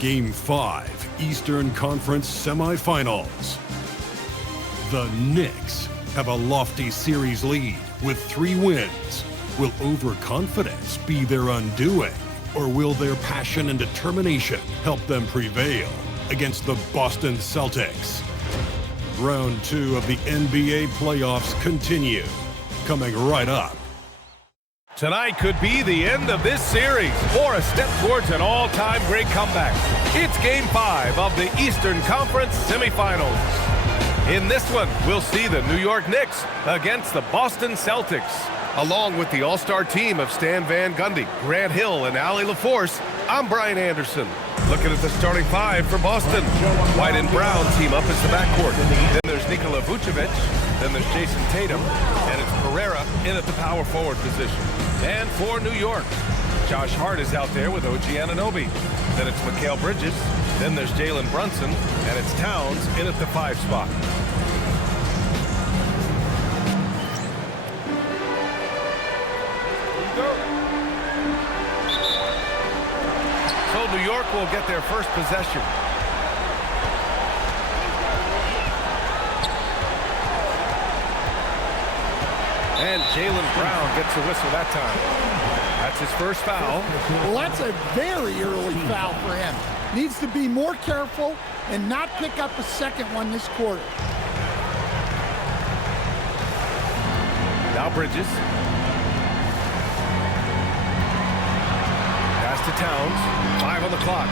Game 5, Eastern Conference Semifinals. The Knicks have a lofty series lead with 3 wins. Will overconfidence be their undoing, or will their passion and determination help them prevail against the Boston Celtics? Round 2 of the NBA playoffs continue, coming right up. Tonight could be the end of this series or a step towards an all-time great comeback. It's Game 5 of the Eastern Conference Semifinals. In this one, we'll see the New York Knicks against the Boston Celtics. Along with the all-star team of Stan Van Gundy, Grant Hill, and Allie LaForce, I'm Brian Anderson. Looking at the starting 5 for Boston. White and Brown team up as the backcourt. Then there's Nikola Vucevic. Then there's Jason Tatum. And it's Pereira in at the power forward position. And for New York, Josh Hart is out there with OG Anunoby. Then it's Mikal Bridges. Then there's Jalen Brunson. And it's Towns in at the 5 spot. So New York will get their first possession. And Jaylen Brown gets a whistle that time. That's his first foul. Well, that's a very early foul for him. Needs to be more careful and not pick up a second one this quarter. Now Bridges. Pass to Towns. 5 on the clock.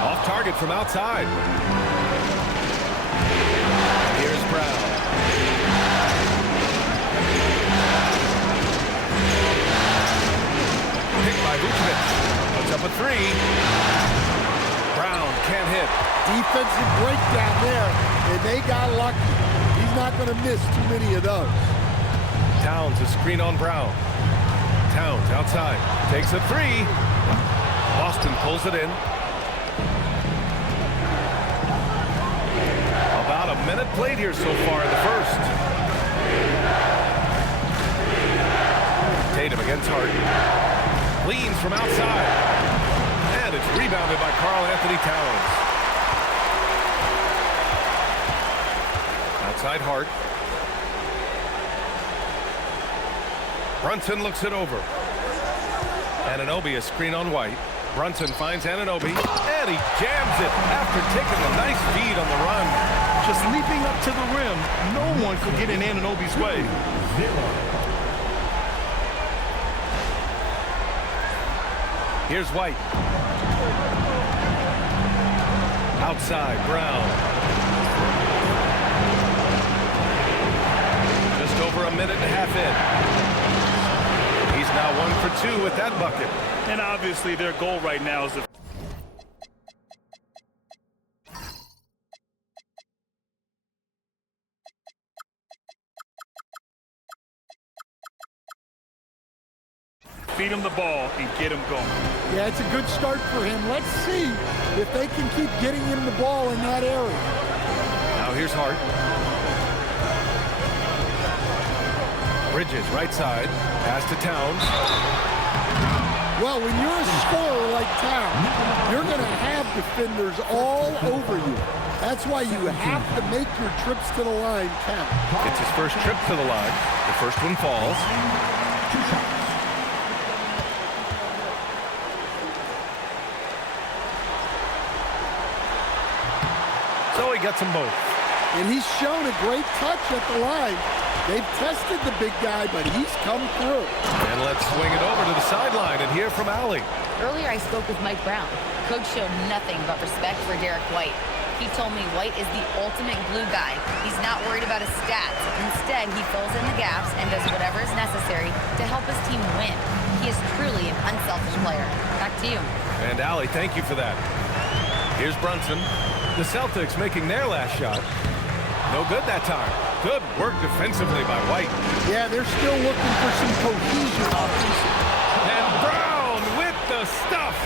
Off target from outside. And here's Brown. Picked by Vucevic. Puts up a 3. Brown can't hit. Defensive breakdown there, and they got lucky. He's not going to miss too many of those. Towns, a screen on Brown. Towns outside. Takes a 3. Boston pulls it in. About a minute played here so far in the first. Tatum against Hart. Leans from outside. And it's rebounded by Karl Anthony Towns. Outside Hart. Brunson looks it over. Anunoby, a screen on White. Brunson finds Anunoby, and he jams it after taking a nice feed on the run. Just leaping up to the rim, no one could get in Anunoby's way. Here's White. Outside, Brown. Just over a minute and a half in. He's now 1 for 2 with that bucket. And obviously their goal right now is to feed him the ball and get him going. Yeah, it's a good start for him. Let's see if they can keep getting him the ball in that area. Now here's Hart. Bridges, right side. Pass to Towns. Well, when you're a scorer like Towns, you're going to have defenders all over you. That's why you have to make your trips to the line count. It's his first trip to the line. The first one falls. So he gets them both. And he's shown a great touch at the line. They've tested the big guy, but he's come through. And let's swing it over to the sideline and hear from Allie. Earlier I spoke with Mike Brown. Coach showed nothing but respect for Derek White. He told me White is the ultimate glue guy. He's not worried about his stats. Instead, he fills in the gaps and does whatever is necessary to help his team win. He is truly an unselfish player. Back to you. And Allie, thank you for that. Here's Brunson. The Celtics making their last shot. No good that time. Good work defensively by White. Yeah, they're still looking for some cohesion offensively. And Brown with the stuff.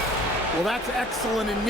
Well, that's excellent in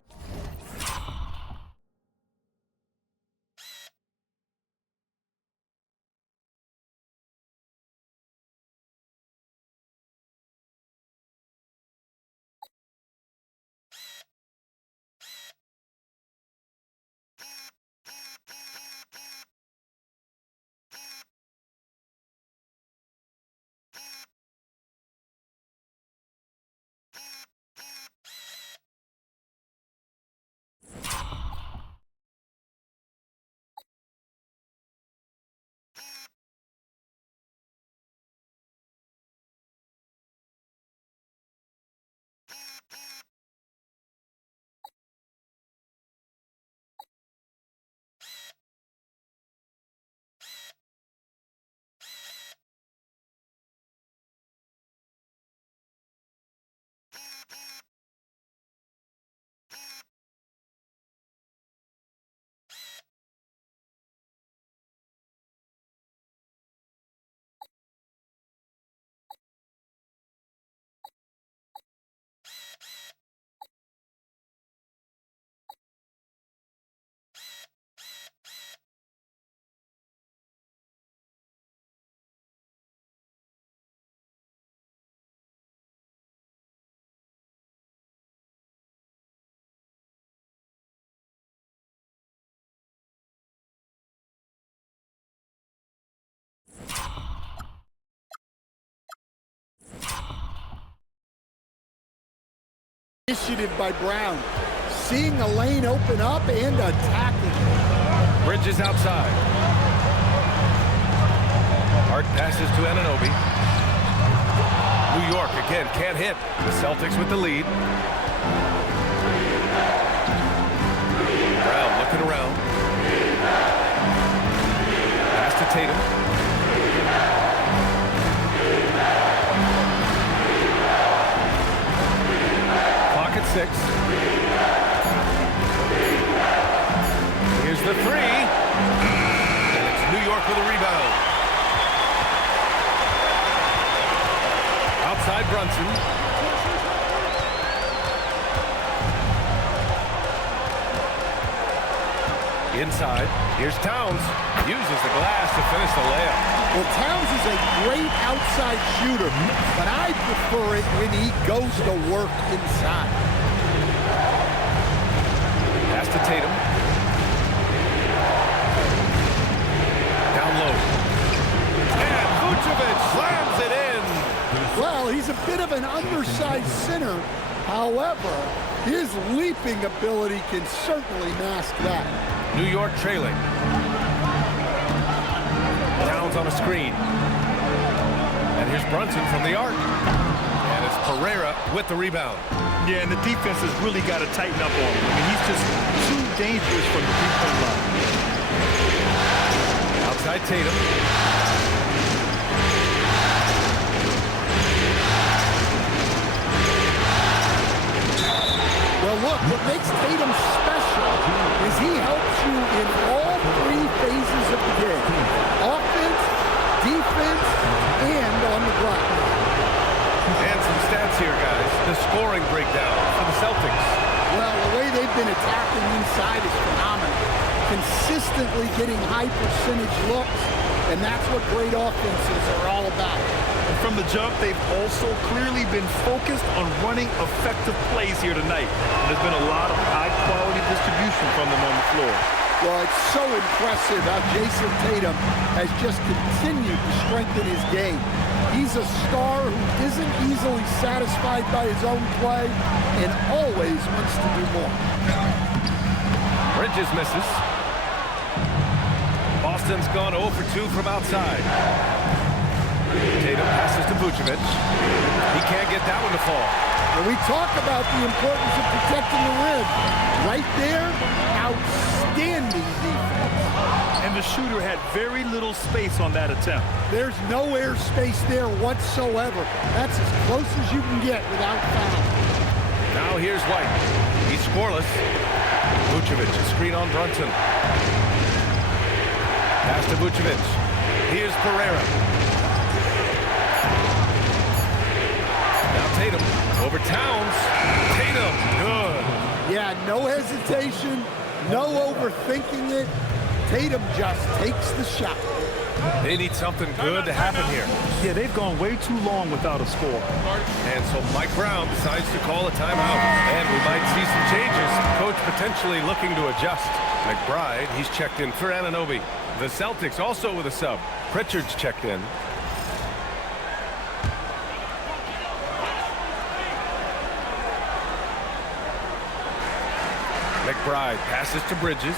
Initiative by Brown. Seeing a lane open up and attacking. Bridges outside. Hart passes to Anunoby. New York again can't hit. The Celtics with the lead. Brown looking around. Pass to Tatum. Clock at 6. Here's the three. And it's New York with a rebound. Outside Brunson. Inside. Here's Towns. Uses the glass to finish the layup. Well, Towns is a great outside shooter, but I prefer it when he goes to work inside. Pass to Tatum. Down low. And Vucevic slams it in. Well, he's a bit of an undersized center. However, his leaping ability can certainly mask that. New York trailing. Towns on a screen. And here's Brunson from the arc. And it's Pereira with the rebound. Yeah, and the defense has really got to tighten up on him. I mean, he's just too dangerous from the three-point line. Outside Tatum. Well, look, what makes Tatum special is he helps you in all three phases of the game. Offense, defense, and on the glass. And some stats here, guys. The scoring breakdown for the Celtics. Well, the way they've been attacking inside is phenomenal. Consistently getting high percentage looks, and that's what great offenses are all about. And from the jump, they've also clearly been focused on running effective plays here tonight. And there's been a lot of high-quality distribution from them on the floor. Well, it's so impressive how Jason Tatum has just continued to strengthen his game. He's a star who isn't easily satisfied by his own play and always wants to do more. Bridges misses. Boston's gone 0 for 2 from outside. Tatum passes to Vucevic. He can't get that one to fall. And we talk about the importance of protecting the rim. Right there, outstanding defense. And the shooter had very little space on that attempt. There's no air space there whatsoever. That's as close as you can get without foul. Now here's White. He's scoreless. Vucevic, a screen on Brunson. Pass to Vucevic. Here's Pereira. Now Tatum over Towns. Tatum, good. Yeah, no hesitation, no overthinking it. Tatum just takes the shot. They need something good to happen here. Yeah, they've gone way too long without a score. And so Mike Brown decides to call a timeout. And we might see some changes. Coach potentially looking to adjust. McBride, he's checked in for Anunoby. The Celtics also with a sub. Pritchard's checked in. McBride passes to Bridges.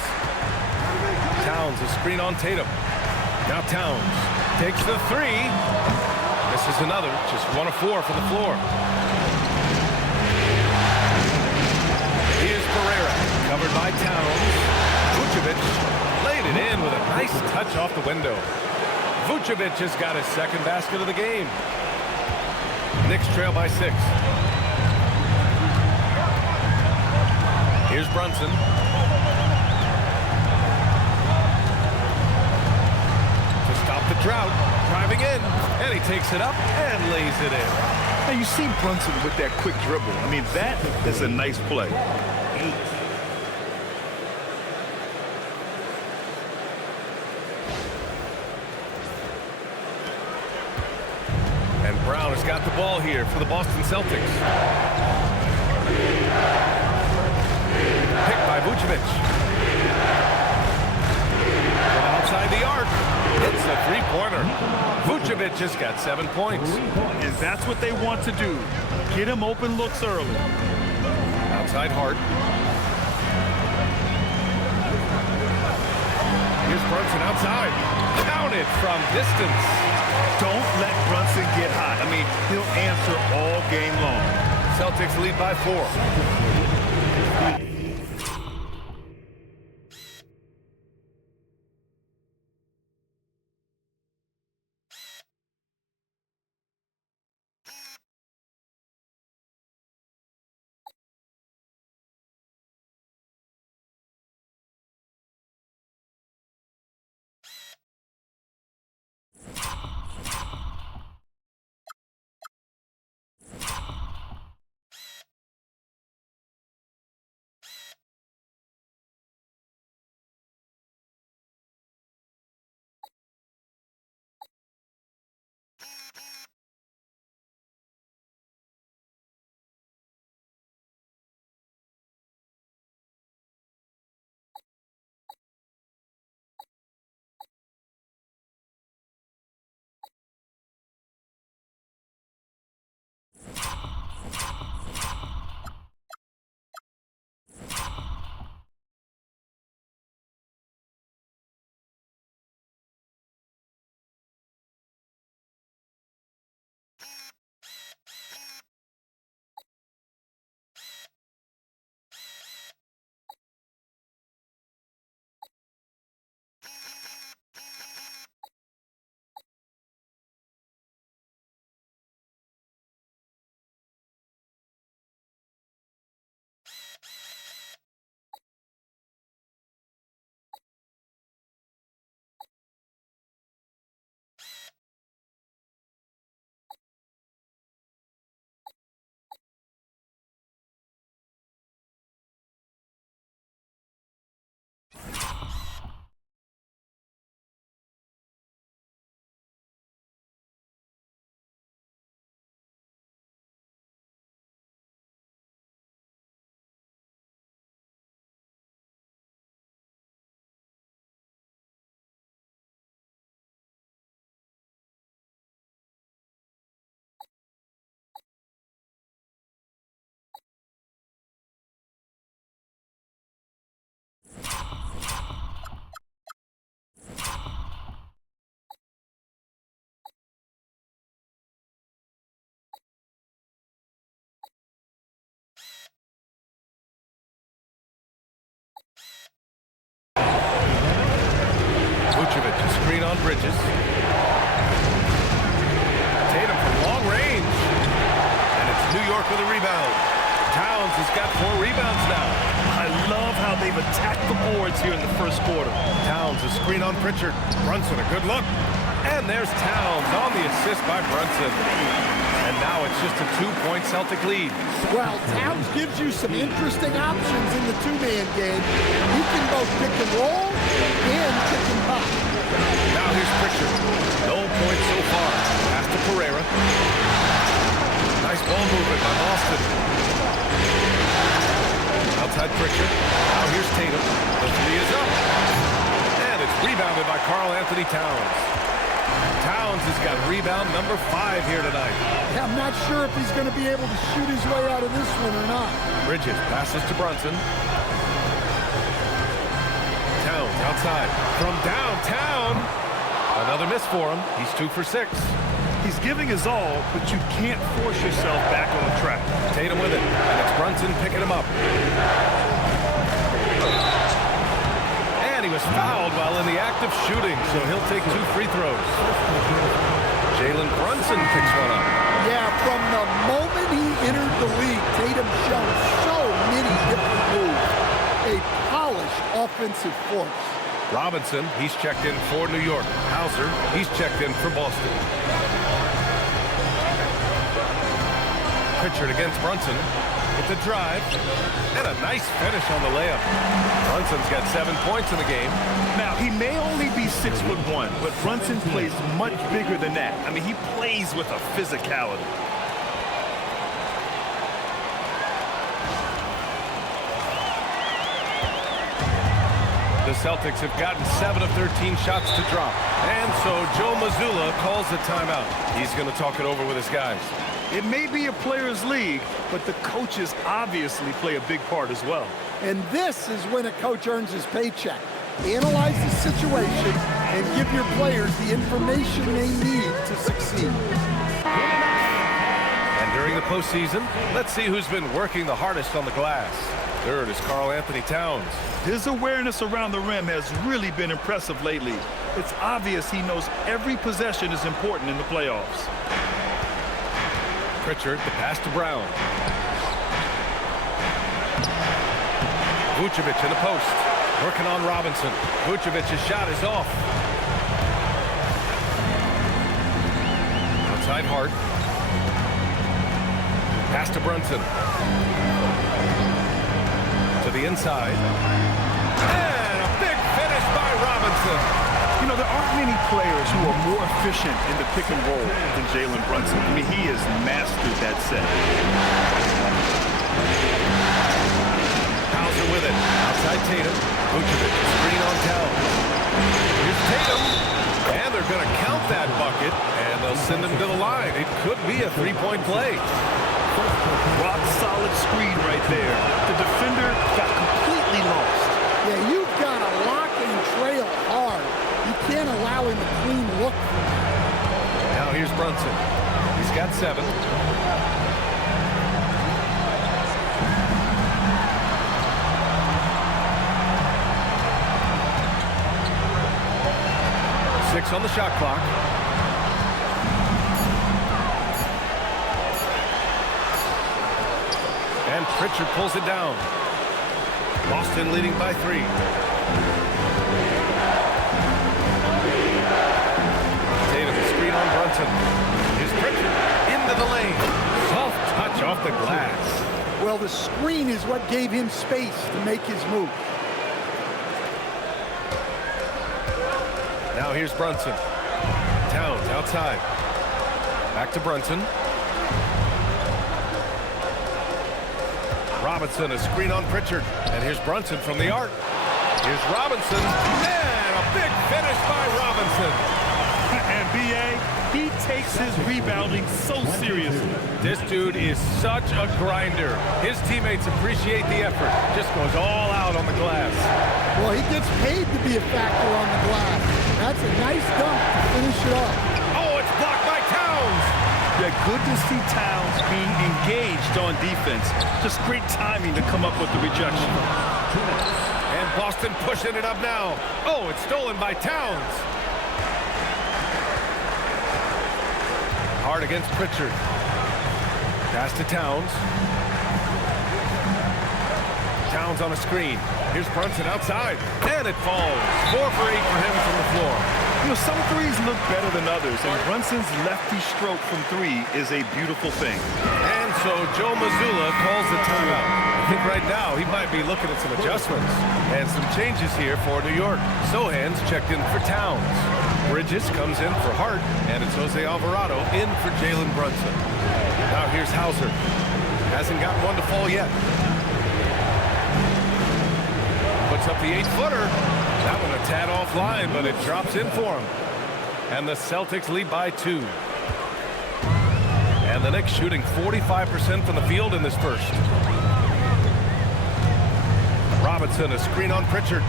Towns, a screen on Tatum. Now Towns takes the three. This is another, just 1 of 4 from the floor. Here's Pereira, covered by Towns. Vucevic laid it in with a nice touch off the window. Vucevic has got his second basket of the game. Knicks trail by 6. Here's Brunson. To stop the drought, driving in, and he takes it up and lays it in. Now you see Brunson with that quick dribble. I mean, that is a nice play. And Brown has got the ball here for the Boston Celtics. Picked by Vucevic. From outside the arc, it's a three-pointer. Vucevic has got 7 points. And that's what they want to do. Get him open looks early. outside Hart. Here's Brunson outside. Counted from distance. Don't let Brunson get hot. I mean, he'll answer all game long. Celtics lead by 4. Screen on Bridges. Tatum from long range. And it's New York with a rebound. Towns has got 4 rebounds now. I love how they've attacked the boards here in the first quarter. Towns, a screen on Pritchard. Brunson, a good look. And there's Towns on the assist by Brunson. And now it's just a 2-point Celtic lead. Well, Towns gives you some interesting options in the 2-man game. You can both pick and roll and pick and pop. Now here's Pritchard. No points so far. Pass to Pereira. Nice ball movement by Boston. Outside Pritchard. Now here's Tatum. The 3 is up. And it's rebounded by Karl Anthony Towns. Towns has got rebound number 5 here tonight. Yeah, I'm not sure if he's going to be able to shoot his way out of this one or not. Bridges passes to Brunson. Towns outside. From downtown. Another miss for him. He's 2 for 6. He's giving his all, but you can't force yourself back on the track. Tatum with it. And it's Brunson picking him up. And he was fouled while in the act of shooting, so he'll take 2 free throws. Jalen Brunson picks one up. Yeah, from the moment he entered the league, Tatum showed so many different moves. A polished offensive force. Robinson, he's checked in for New York. Hauser, he's checked in for Boston. Pritchard against Brunson. With the drive. And a nice finish on the layup. Brunson's got 7 points in the game. Now, he may only be 6'1", but Brunson plays much bigger than that. I mean, he plays with a physicality. The Celtics have gotten 7 of 13 shots to drop. And so Joe Mazzulla calls the timeout. He's going to talk it over with his guys. It may be a player's league, but the coaches obviously play a big part as well. And this is when a coach earns his paycheck. Analyze the situation and give your players the information they need to succeed. And during the postseason, let's see who's been working the hardest on the glass. Third is Karl-Anthony Towns. His awareness around the rim has really been impressive lately. It's obvious he knows every possession is important in the playoffs. Pritchard, the pass to Brown. Vucevic in the post. Working on Robinson. Vucevic's shot is off. Outside Hart. Pass to Brunson. To the inside. And a big finish by Robinson. You know, there aren't many players who are more efficient in the pick and roll than Jalen Brunson. I mean, he has mastered that set. Hauser with it. Outside Tatum. Vucevic, screen on Towns. Here's Tatum. And they're going to count that bucket. And they'll send him to the line. It could be a three-point play. Rock solid screen right there. The defender got completely lost. Yeah, you've got to lock and trail hard. You can't allow him a clean look. Now here's Brunson. He's got 7. 6 on the shot clock. And Pritchard pulls it down. Boston leading by 3. Tatum, screen on Brunson. Here's Pritchard into the lane. Soft touch off the glass. Well, the screen is what gave him space to make his move. Now here's Brunson. Towns outside. Back to Brunson. Robinson, a screen on Pritchard. And here's Brunson from the arc. Here's Robinson. And a big finish by Robinson. And B.A., he takes his rebounding so seriously. This dude is such a grinder. His teammates appreciate the effort. Just goes all out on the glass. Well, he gets paid to be a factor on the glass. That's a nice dunk to finish it off. Oh, it's blocked by Towns. Yeah, good to see Towns being engaged on defense. Just great timing to come up with the rejection. And Boston pushing it up now. Oh, it's stolen by Towns. Hard against Pritchard. Pass to Towns. Towns on a screen. Here's Brunson outside. And it falls. 4 for 8 for him from the floor. You know, some threes look better than others, and Brunson's lefty stroke from 3 is a beautiful thing. And so Joe Mazzulla calls the timeout. I think right now he might be looking at some adjustments and some changes here for New York. Sohan's checked in for Towns. Bridges comes in for Hart, and it's Jose Alvarado in for Jalen Brunson. Now here's Hauser. Hasn't gotten one to fall yet. Puts up the 8-footer. That one a tad offline, but it drops in for him. And the Celtics lead by 2. And the Knicks shooting 45% from the field in this first. Robinson, a screen on Pritchard.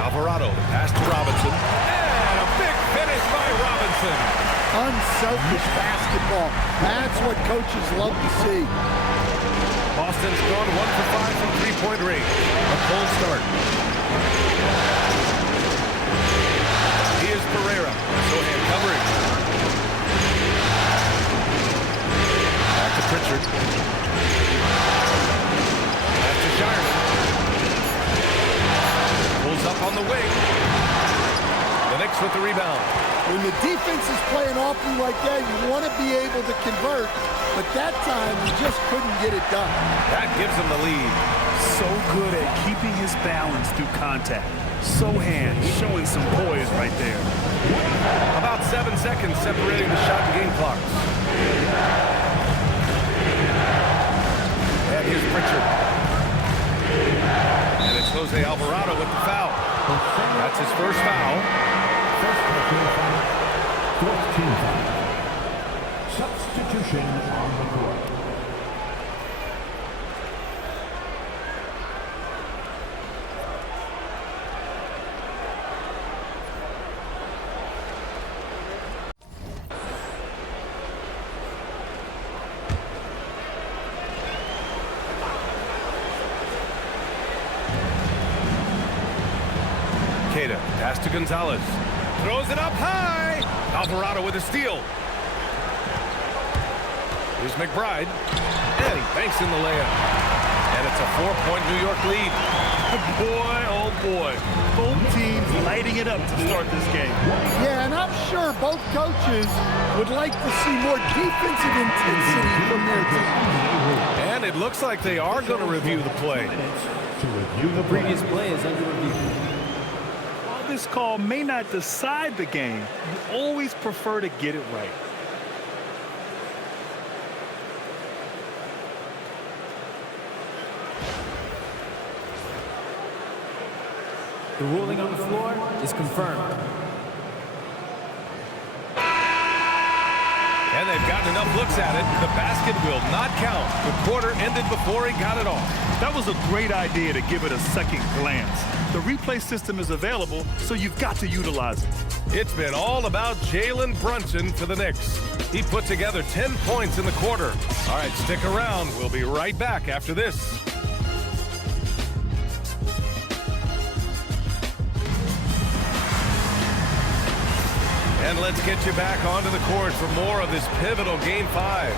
Alvarado, the pass to Robinson. And a big finish by Robinson. Unselfish basketball. That's what coaches love to see. Boston's gone 1 for 5 from three-point range. A cold start. Here's Pereira. Sohan covering. Back to Pritchard. Back to Shireman. Pulls up on the wing. The Knicks with the rebound. When the defense is playing off you like that, you want to be able to convert, but that time you just couldn't get it done. That gives him the lead. So good at keeping his balance through contact. Sohan showing some poise right there. About 7 seconds separating the shot and game clocks. And here's Pritchard. And it's Jose Alvarado with the foul. That's his first foul. substitution on the court. Pass to Gonzalez. Throws it up high. Alvarado with a steal. Here's McBride. And he banks in the layup. And it's a 4-point New York lead. Boy, oh boy. Both teams lighting it up to start this game. Yeah, and I'm sure both coaches would like to see more defensive intensity from their team. And it looks like they are going to review the play. To review the previous play is under review. This call may not decide the game. You always prefer to get it right. The ruling on the floor is confirmed. And they've gotten enough looks at it. The basket will not count. The quarter ended before he got it off. That was a great idea to give it a second glance. The replay system is available, so you've got to utilize it. It's been all about Jalen Brunson for the Knicks. He put together 10 points in the quarter. All right, stick around. We'll be right back after this. And let's get you back onto the court for more of this pivotal Game 5.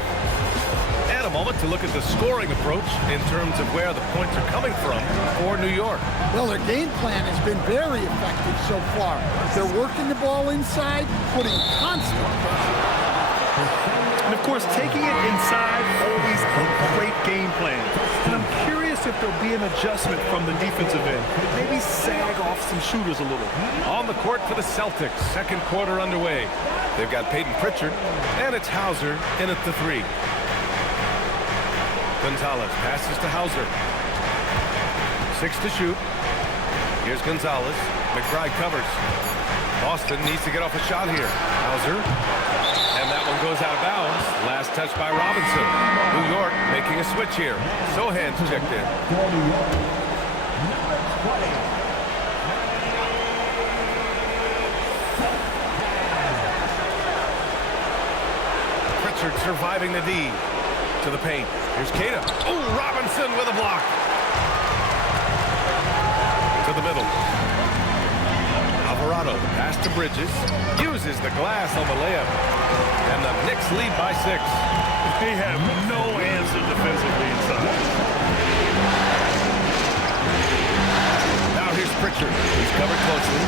And a moment to look at the scoring approach in terms of where the points are coming from for New York. Well, their game plan has been very effective so far. They're working the ball inside, putting constant pressure. And of course, taking it inside, always a great game plan. And I'm curious if there'll be an adjustment from the defensive end. Maybe sag off some shooters a little. On the court for the Celtics, second quarter underway. They've got Peyton Pritchard, and it's Hauser in at the 3. Gonzalez passes to Hauser. 6 to shoot. Here's Gonzalez. McBride covers. Boston needs to get off a shot here. Hauser. And that one goes out of bounds. Last touch by Robinson. New York making a switch here. Sohan's checked in. Pritchard surviving the D. To the paint. Here's Kata. Oh, Robinson with a block. To the middle. Alvarado, the pass to Bridges. Uses the glass on the layup. And the Knicks lead by 6. They have no answer defensively inside. Now here's Pritchard. He's covered closely.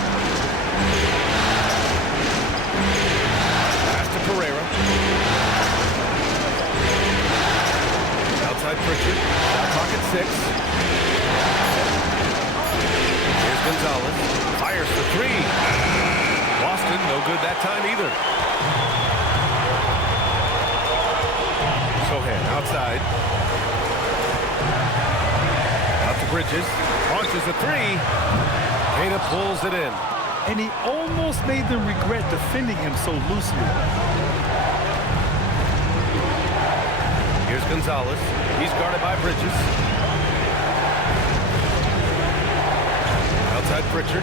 Pass to Pereira. Outside Pritchard. Shot clock at 6. Here's Gonzalez. Fires for 3. Boston, no good that time either. Sohan outside. Out to Bridges. Launches a 3. Kata pulls it in. And he almost made them regret defending him so loosely. Here's Gonzalez. He's guarded by Bridges. Outside Pritchard.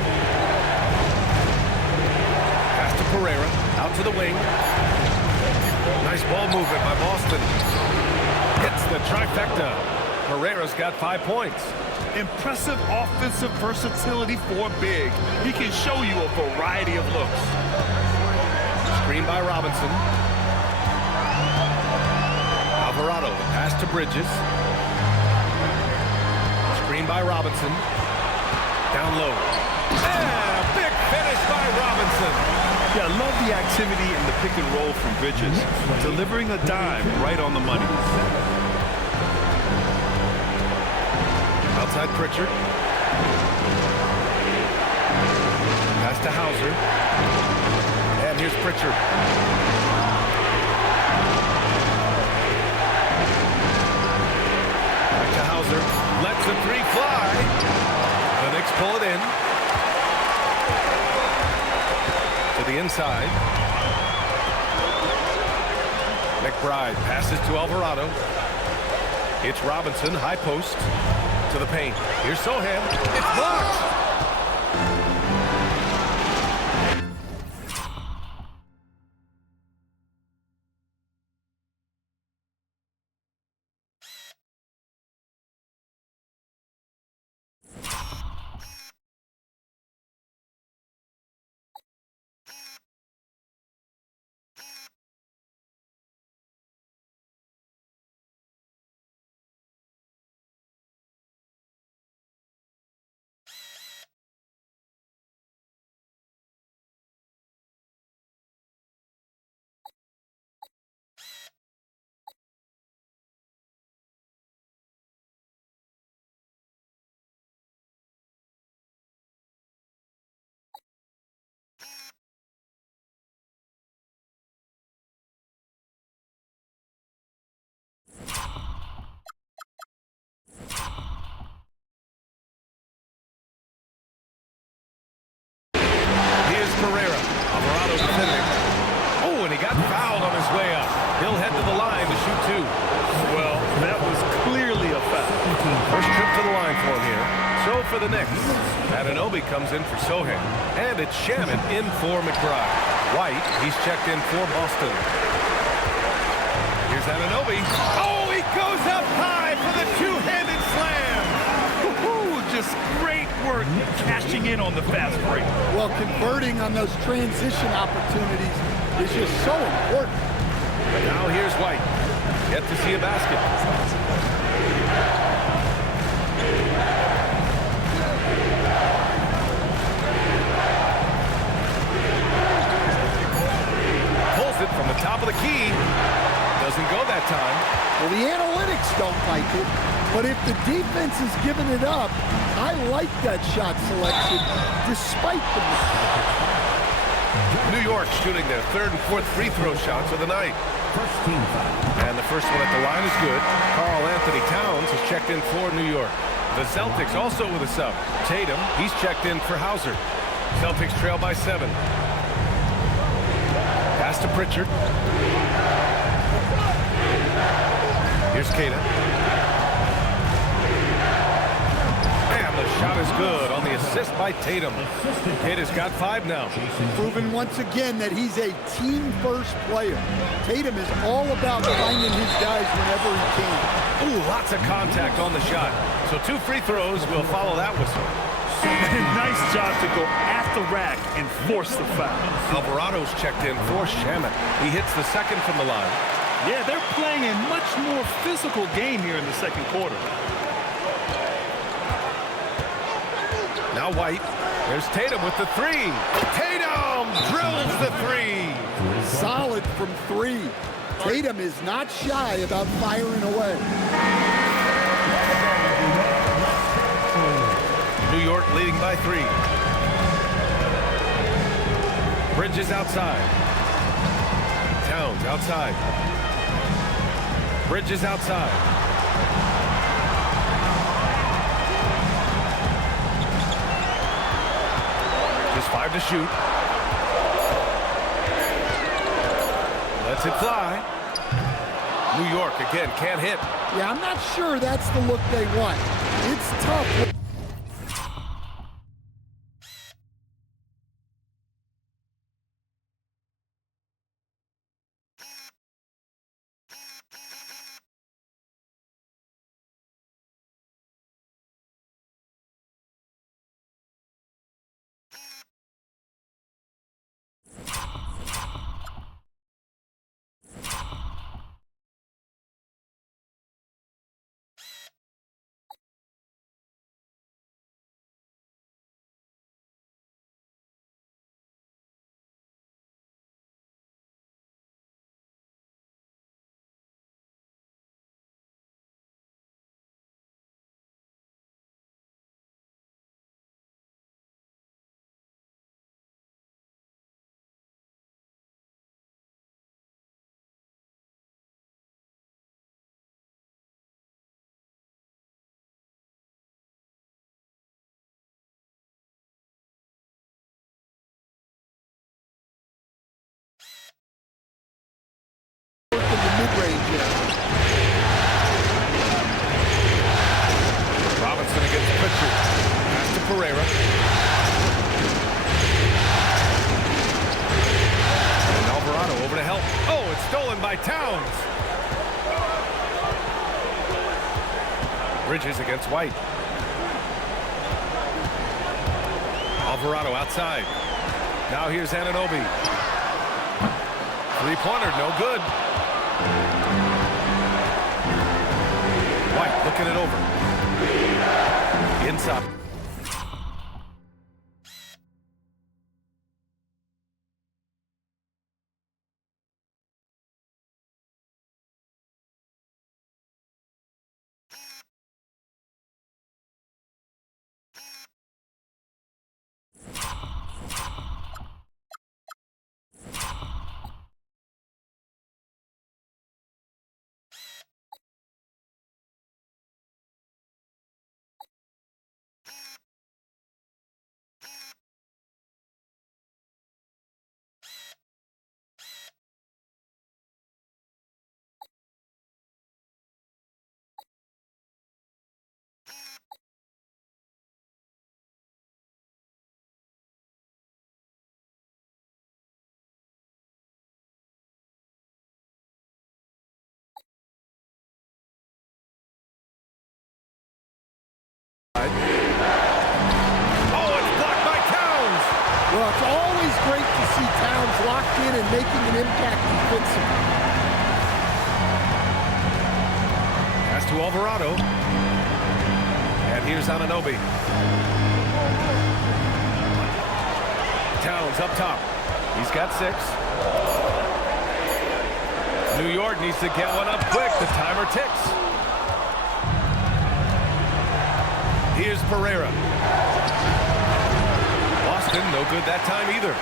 Pass to Pereira. Out to the wing. Nice ball movement by Boston. Hits the trifecta. Pereira's got 5 points. Impressive offensive versatility for big. He can show you a variety of looks. Screen by Robinson. Alvarado, pass to Bridges. Screen by Robinson. Down low. And a big finish by Robinson. Yeah, I love the activity in the pick and roll from Bridges. Delivering a dime right on the money. Outside Pritchard. Pass to Hauser. And here's Pritchard. Back to Hauser. Lets the 3 fly. The Knicks pull it in. To the inside. McBride passes to Alvarado. It's Robinson, high post, to the paint. Here's Sohan. It's blocked. Carrera. Alvarado defending. Oh, and he got fouled on his way up. He'll head to the line to shoot two. Well, that was clearly a foul. First trip to the line for him here. So for the Knicks, Anunoby comes in for Sohan. And it's Shannon in for McBride. White, he's checked in for Boston. Here's Anunoby. Oh, he goes up high for the two-handed slam. Just great work cashing in on the fast break. Well, converting on those transition opportunities is just so important. Now here's White. Yet to see a basket. Pulls it from the top of the key. Doesn't go that time. Well, the analytics don't like it, but if the defense is giving it up, I like that shot selection despite the New York shooting their third and fourth free throw shots of the night. First team foul. And the first one at the line is good. Karl Anthony Towns has checked in for New York. The Celtics also with a sub. Tatum, he's checked in for Hauser. Celtics trail by 7. Pass to Pritchard. Here's Kata. And the shot is good on the assist by Tatum. Kata's got 5 now. proven once again that he's a team-first player. Tatum is all about finding his guys whenever he can. Ooh, lots of contact on the shot. So 2 free throws will follow that whistle. Nice job to go at the rack and force the foul. Alvarado's checked in for Shamet. He hits the second from the line. Yeah, they're playing a much more physical game here in the second quarter. Now White. There's Tatum with the 3. Tatum drills the 3. Solid from 3. Tatum is not shy about firing away. New York leading by 3. Bridges outside. Towns outside. Bridges outside. Just 5 to shoot. Lets it fly. New York again can't hit. Yeah, I'm not sure that's the look they want. It's tough. in the mid-range area. Robinson against Pritchard. Pass to Pereira. And Alvarado over to help. Oh, it's stolen by Towns. Bridges against White. Alvarado outside. Now here's Anunoby. Three-pointer, no good. White looking it over. Inside. Oh, it's blocked by Towns. Well, it's always great to see Towns locked in and making an impact defensively. Pass to Alvarado. And here's Anunoby. Towns up top. He's got 6. New York needs to get one up quick. The timer ticks. Here's Pereira. Boston, no good that time either.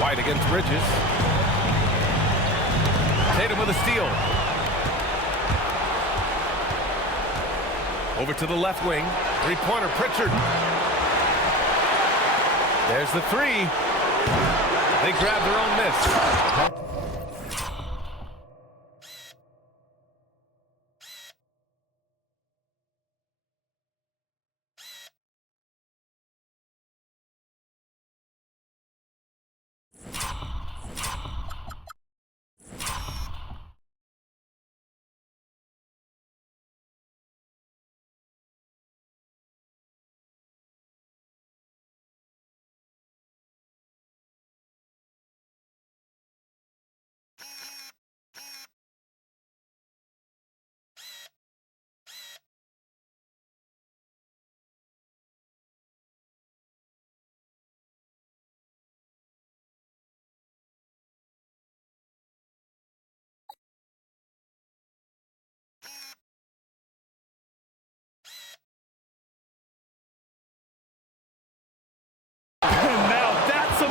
White against Bridges. Tatum with a steal. Over to the left wing. Three-pointer, Pritchard. There's the 3. They grab their own miss.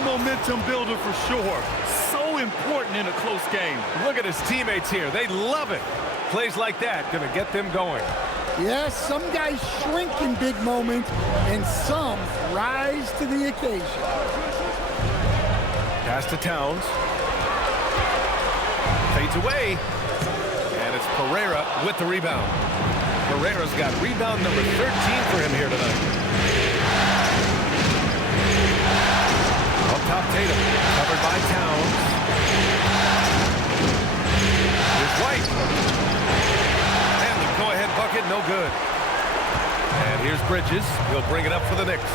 Momentum builder for sure. So important in a close game. Look at his teammates here. They love it. Plays like that gonna get them going. Yes, some guys shrink in big moments, and some rise to the occasion. Pass to Towns. Fades away. And it's Pereira with the rebound. Pereira's got rebound number 13 for him here tonight. Top Tatum, covered by Towns. Here's White. And the go-ahead bucket, no good. And here's Bridges. He'll bring it up for the Knicks.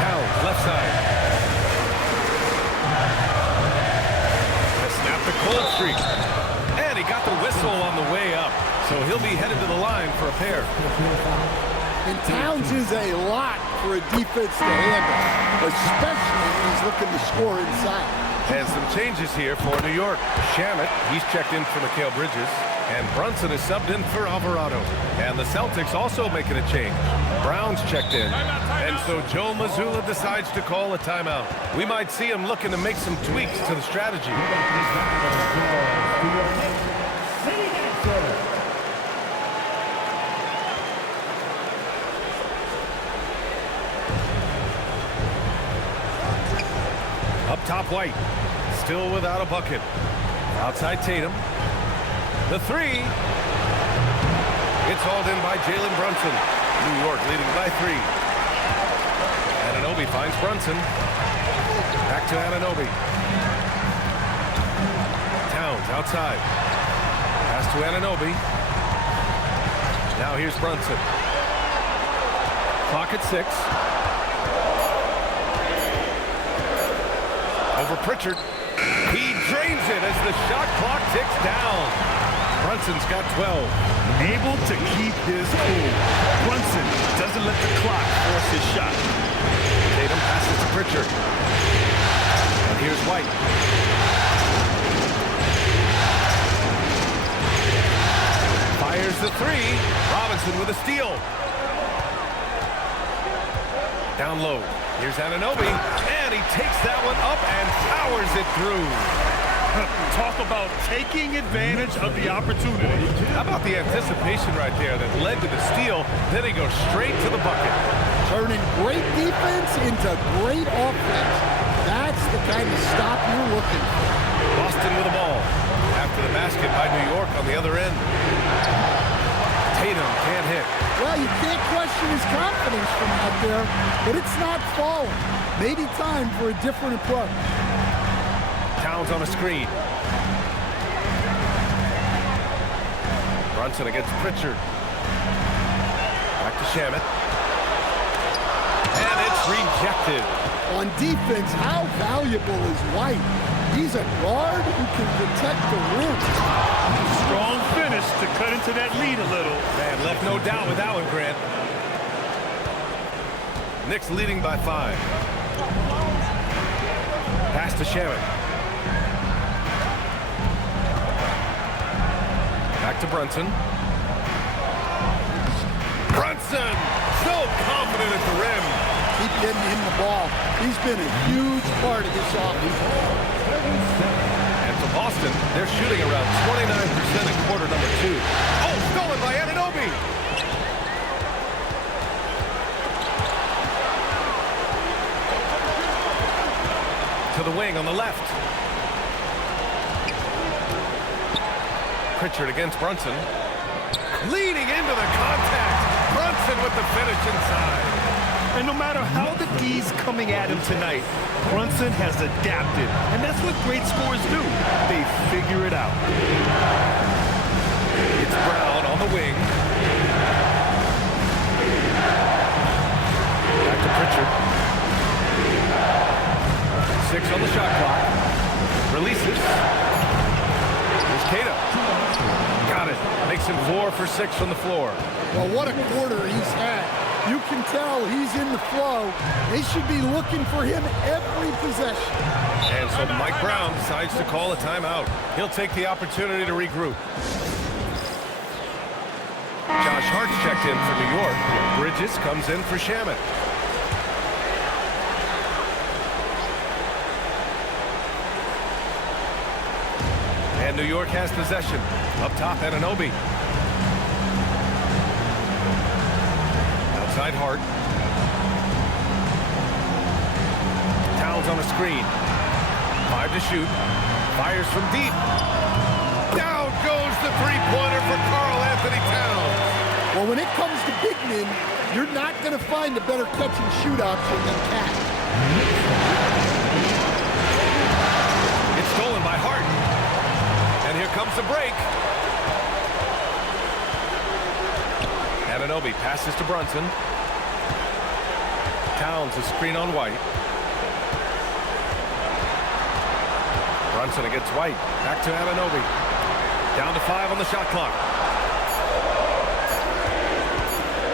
Towns, left side. Snap the cold streak. And he got the whistle on the way up. So he'll be headed to the line for a pair. And Towns is a lot for a defense to handle, especially when he's looking to score inside. And some changes here for New York. Shamet, he's checked in for Mikal Bridges. And Brunson is subbed in for Alvarado. And the Celtics also making a change. Brown's checked in. And so Joe Mazzulla decides to call a timeout. We might see him looking to make some tweaks to the strategy. top White. Still without a bucket. Outside Tatum. The three. It's hauled in by Jalen Brunson. New York leading by 3. Anunoby finds Brunson. Back to Anunoby. Towns outside. Pass to Anunoby. Now here's Brunson. Clock at 6. Over Pritchard. He drains it as the shot clock ticks down. Brunson's got 12. Able to keep his cool. Brunson doesn't let the clock force his shot. Tatum passes to Pritchard. And here's White. Fires the three. Robinson with a steal. Down low. Here's Anunoby. And he takes that one up and powers it through. Talk about taking advantage of the opportunity. How about the anticipation right there that led to the steal? Then he goes straight to the bucket. Turning great defense into great offense. That's the kind of stop you're looking for. Boston with the ball. After the basket by New York on the other end. Tatum can't hit. Well, you can't question his confidence from out there, but it's not falling. Maybe time for a different approach. Towns on a screen. Brunson against Pritchard. Back to Shamet. And it's rejected. On defense, how valuable is White? He's a guard who can protect the rim. Strong finish to cut into that lead a little. Man, left no doubt with that one, Grant. Knicks leading by 5. Pass to Shamet. Back to Brunson. Brunson! So confident at the rim. Keep getting him the ball. He's been a huge part of this offense. And for Boston, they're shooting around 29% in quarter number 2. Oh, stolen by Anunoby! To the wing on the left. Pritchard against Brunson. Leading into the contact. Brunson with the finish inside. And no matter how the D's coming at him tonight, Brunson has adapted. And that's what great scorers do. They figure it out. It's Brown on the wing. Back to Pritchard. 6 on the shot clock. Releases. Here's Tatum. Got it. Makes him 4 for 6 from the floor. Well, what a quarter he's had. You can tell he's in the flow. They should be looking for him every possession. And so Mike Brown decides to call a timeout. He'll take the opportunity to regroup. Josh Hart's checked in for New York. Bridges comes in for Shamet. And New York has possession. Up top, Anunoby. Outside Hart. Towns on a screen. 5 to shoot. Fires from deep. Down goes the three-pointer for Karl-Anthony Towns. Well, when it comes to big men, you're not going to find a better catch-and-shoot option than Cat. It's stolen by Hart. And here comes the break. Anunoby passes to Brunson. Towns a screen on White. Brunson against White. Back to Anunoby. Down to 5 on the shot clock.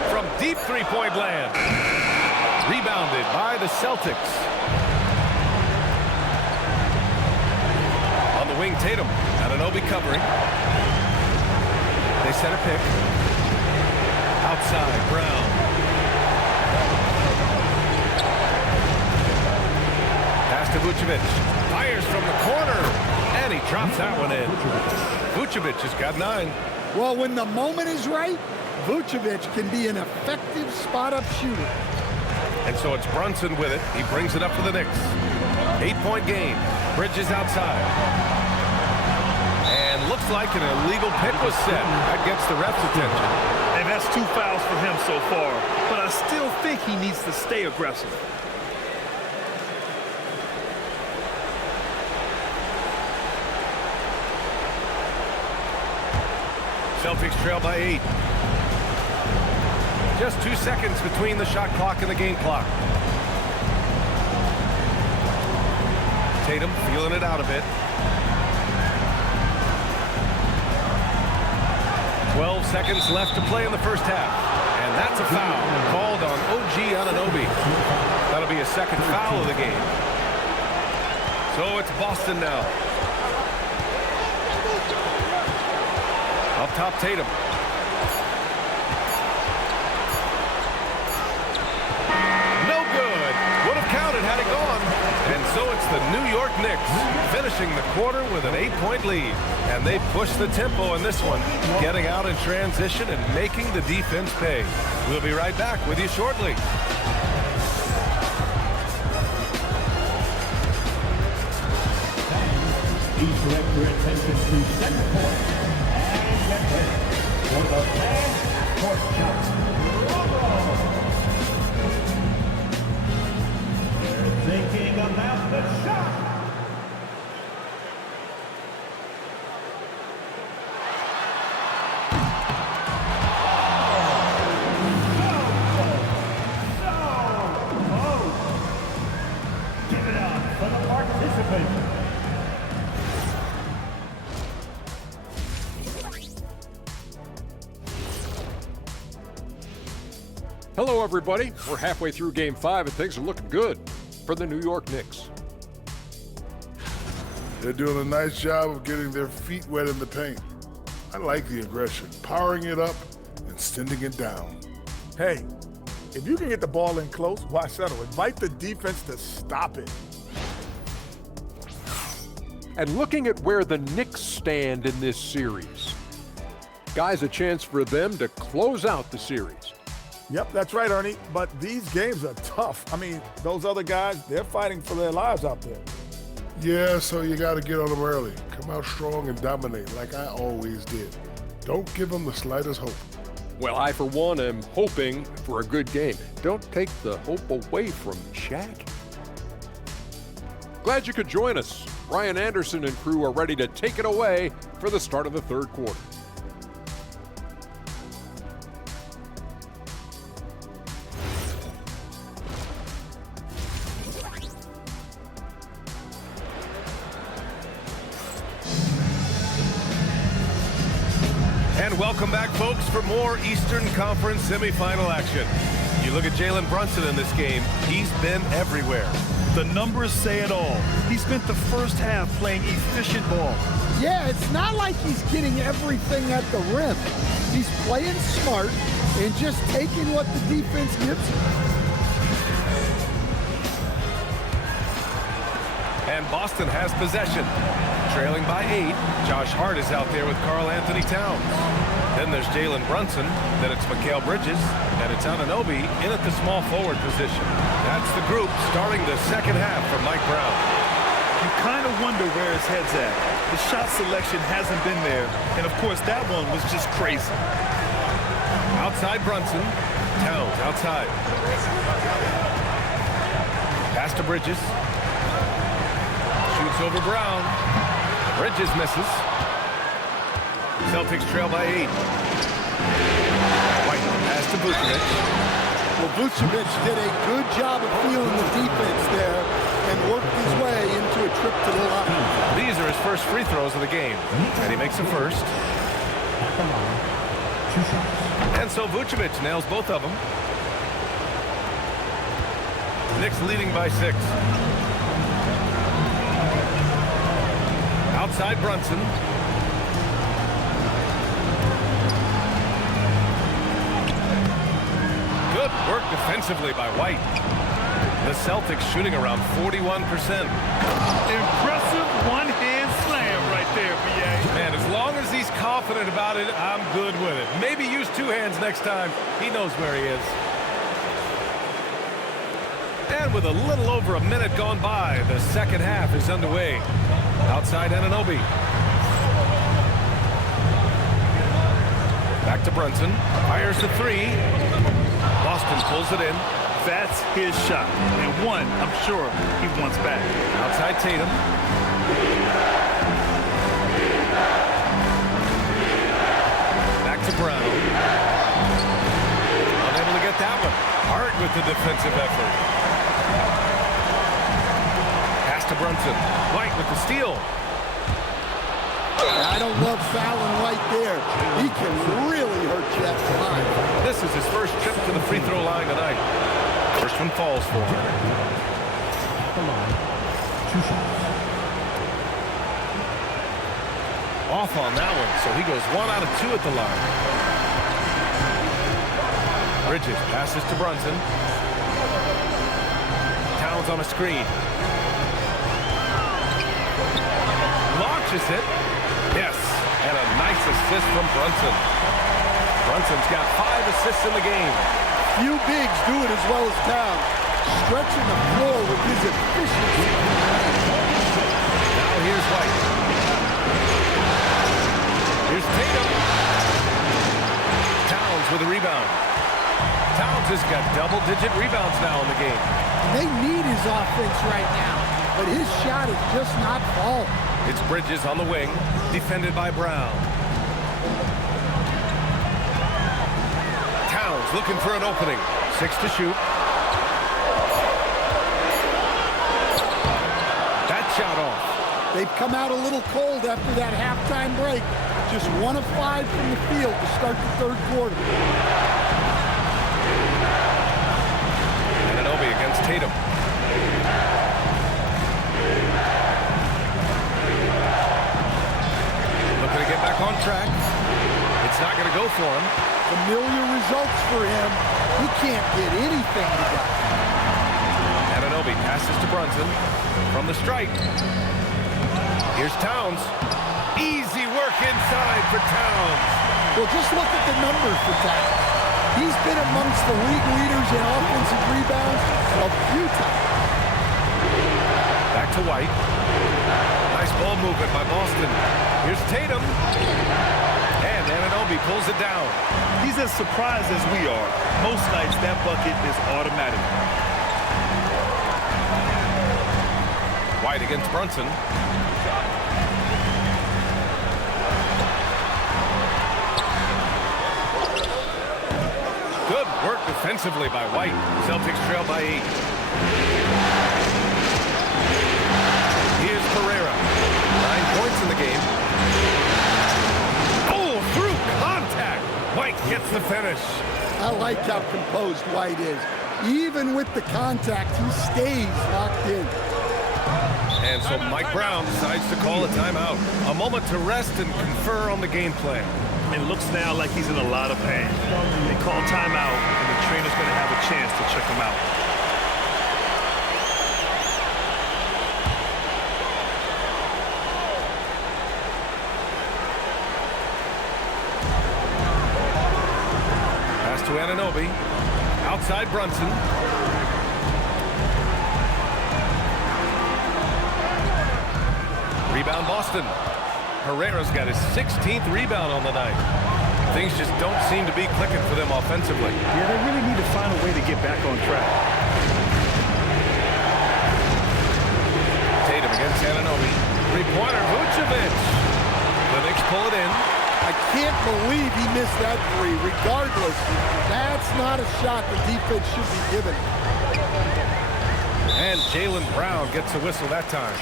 From deep three-point land. Rebounded by the Celtics. On the wing, Tatum. Anunoby covering. They set a pick. Outside, Brown. Pass to Vucevic. Fires from the corner. And he drops that one in. Vucevic has got 9. Well, when the moment is right, Vucevic can be an effective spot-up shooter. And so it's Brunson with it. He brings it up for the Knicks. 8-point game. Bridges outside. And looks like an illegal pick was set. That gets the ref's attention. And that's 2 fouls for him so far. But I still think he needs to stay aggressive. Celtics trail by 8. Just 2 seconds between the shot clock and the game clock. Tatum feeling it out a bit. 12 seconds left to play in the first half. And that's a foul called on OG Anunoby. That'll be a second foul of the game. So it's Boston now. Up top, Tatum. No good. Would have counted had it gone. And so it's the New York Knicks finishing the quarter with an 8-point lead. And they push the tempo in this one, getting out in transition and making the defense pay. We'll be right back with you shortly. Please direct your attention to center court and get ready for the half-court shot. They're thinking about the shot. Give it up for the participants. Hello, everybody. We're halfway through Game 5, and things are looking good for the New York Knicks. They're doing a nice job of getting their feet wet in the paint. I like the aggression, powering it up and sending it down. Hey, if you can get the ball in close, why settle? Invite the defense to stop it. And looking at where the Knicks stand in this series, guys, a chance for them to close out the series. Yep, that's right, Ernie. But these games are tough. I mean, those other guys, they're fighting for their lives out there. Yeah, so you got to get on them early. Come out strong and dominate like I always did. Don't give them the slightest hope. Well, I, for one, am hoping for a good game. Don't take the hope away from me, Shaq. Glad you could join us. Ryan Anderson and crew are ready to take it away for the start of the third quarter. And welcome back, folks, for more Eastern Conference semifinal action. You look at Jalen Brunson in this game, he's been everywhere. The numbers say it all. He spent the first half playing efficient ball. Yeah, it's not like he's getting everything at the rim. He's playing smart and just taking what the defense gives him. And Boston has possession. Trailing by 8, Josh Hart is out there with Karl Anthony Towns. Then there's Jalen Brunson, then it's Mikal Bridges, and it's Anunoby in at the small forward position. That's the group starting the second half for Mike Brown. You kind of wonder where his head's at. The shot selection hasn't been there, and of course that one was just crazy. Outside Brunson, Towns outside. Pass to Bridges. Shoots over Brown. Bridges misses. Celtics trail by 8. White pass to Vucevic. Well, Vucevic did a good job of feeling the defense there and worked his way into a trip to the line. These are his first free throws of the game, and he makes the first. And so Vucevic nails both of them. Knicks leading by 6. Outside Brunson. Good work defensively by White. The Celtics shooting around 41%. Impressive one-hand slam right there, B.A. Man, as long as he's confident about it, I'm good with it. Maybe use 2 hands next time. He knows where he is. And And with a little over a minute gone by, the second half is underway. Outside Anunoby. Back to Brunson. Fires the three. Boston pulls it in. That's his shot. And one, I'm sure he wants back. Outside Tatum. Back to Brown. Unable to get that one. Hart with the defensive effort. Pass to Brunson. White with the steal. I don't love fouling White there. He can really hurt Jeff's line. This is his first trip to the free throw line tonight. First one falls for him. Come on. 2 shots. Off on that one, so he goes 1 out of 2 at the line. Bridges passes to Brunson. Towns on a screen. Launches it. Yes, and a nice assist from Brunson. Brunson's got 5 assists in the game. Few bigs do it as well as Towns, stretching the floor with his efficiency. Now here's White. Here's Tatum. Towns with a rebound. Towns has got double-digit rebounds now in the game. They need his offense right now, but his shot is just not falling. It's Bridges on the wing, defended by Brown. Towns looking for an opening. 6 to shoot. That shot off. They've come out a little cold after that halftime break. Just 1 of 5 from the field to start the third quarter. Anunoby against Tatum. Looking to get back on track. It's not going to go for him. Familiar results for him. He can't get anything together. Anunoby passes to Brunson from the stripe. Here's Towns. Easy work inside for Towns. Well, just look at the numbers for Towns. He's been amongst the league leaders in offensive rebounds a few times. Back to White. Nice ball movement by Boston. Here's Tatum. And Anunoby pulls it down. He's as surprised as we are. Most nights, that bucket is automatic. White against Brunson. Good work defensively by White. Celtics trail by 8. Here's Pereira. 9 points in the game. Oh, through contact. White gets the finish. I like how composed White is. Even with the contact, he stays locked in. And so Mike Brown decides to call a timeout. A moment to rest and confer on the game plan. It looks now like he's in a lot of pain. They call timeout, and the trainer's going to have a chance to check him out. Pass to Anunoby. Outside Brunson. Rebound Boston. Herrera's got his 16th rebound on the night. Things just don't seem to be clicking for them offensively. Yeah, they really need to find a way to get back on track. Tatum against Anunoby. Three-pointer, Vucevic. The Knicks pull it in. I can't believe he missed that three. Regardless, that's not a shot the defense should be given. And Jaylen Brown gets a whistle that time.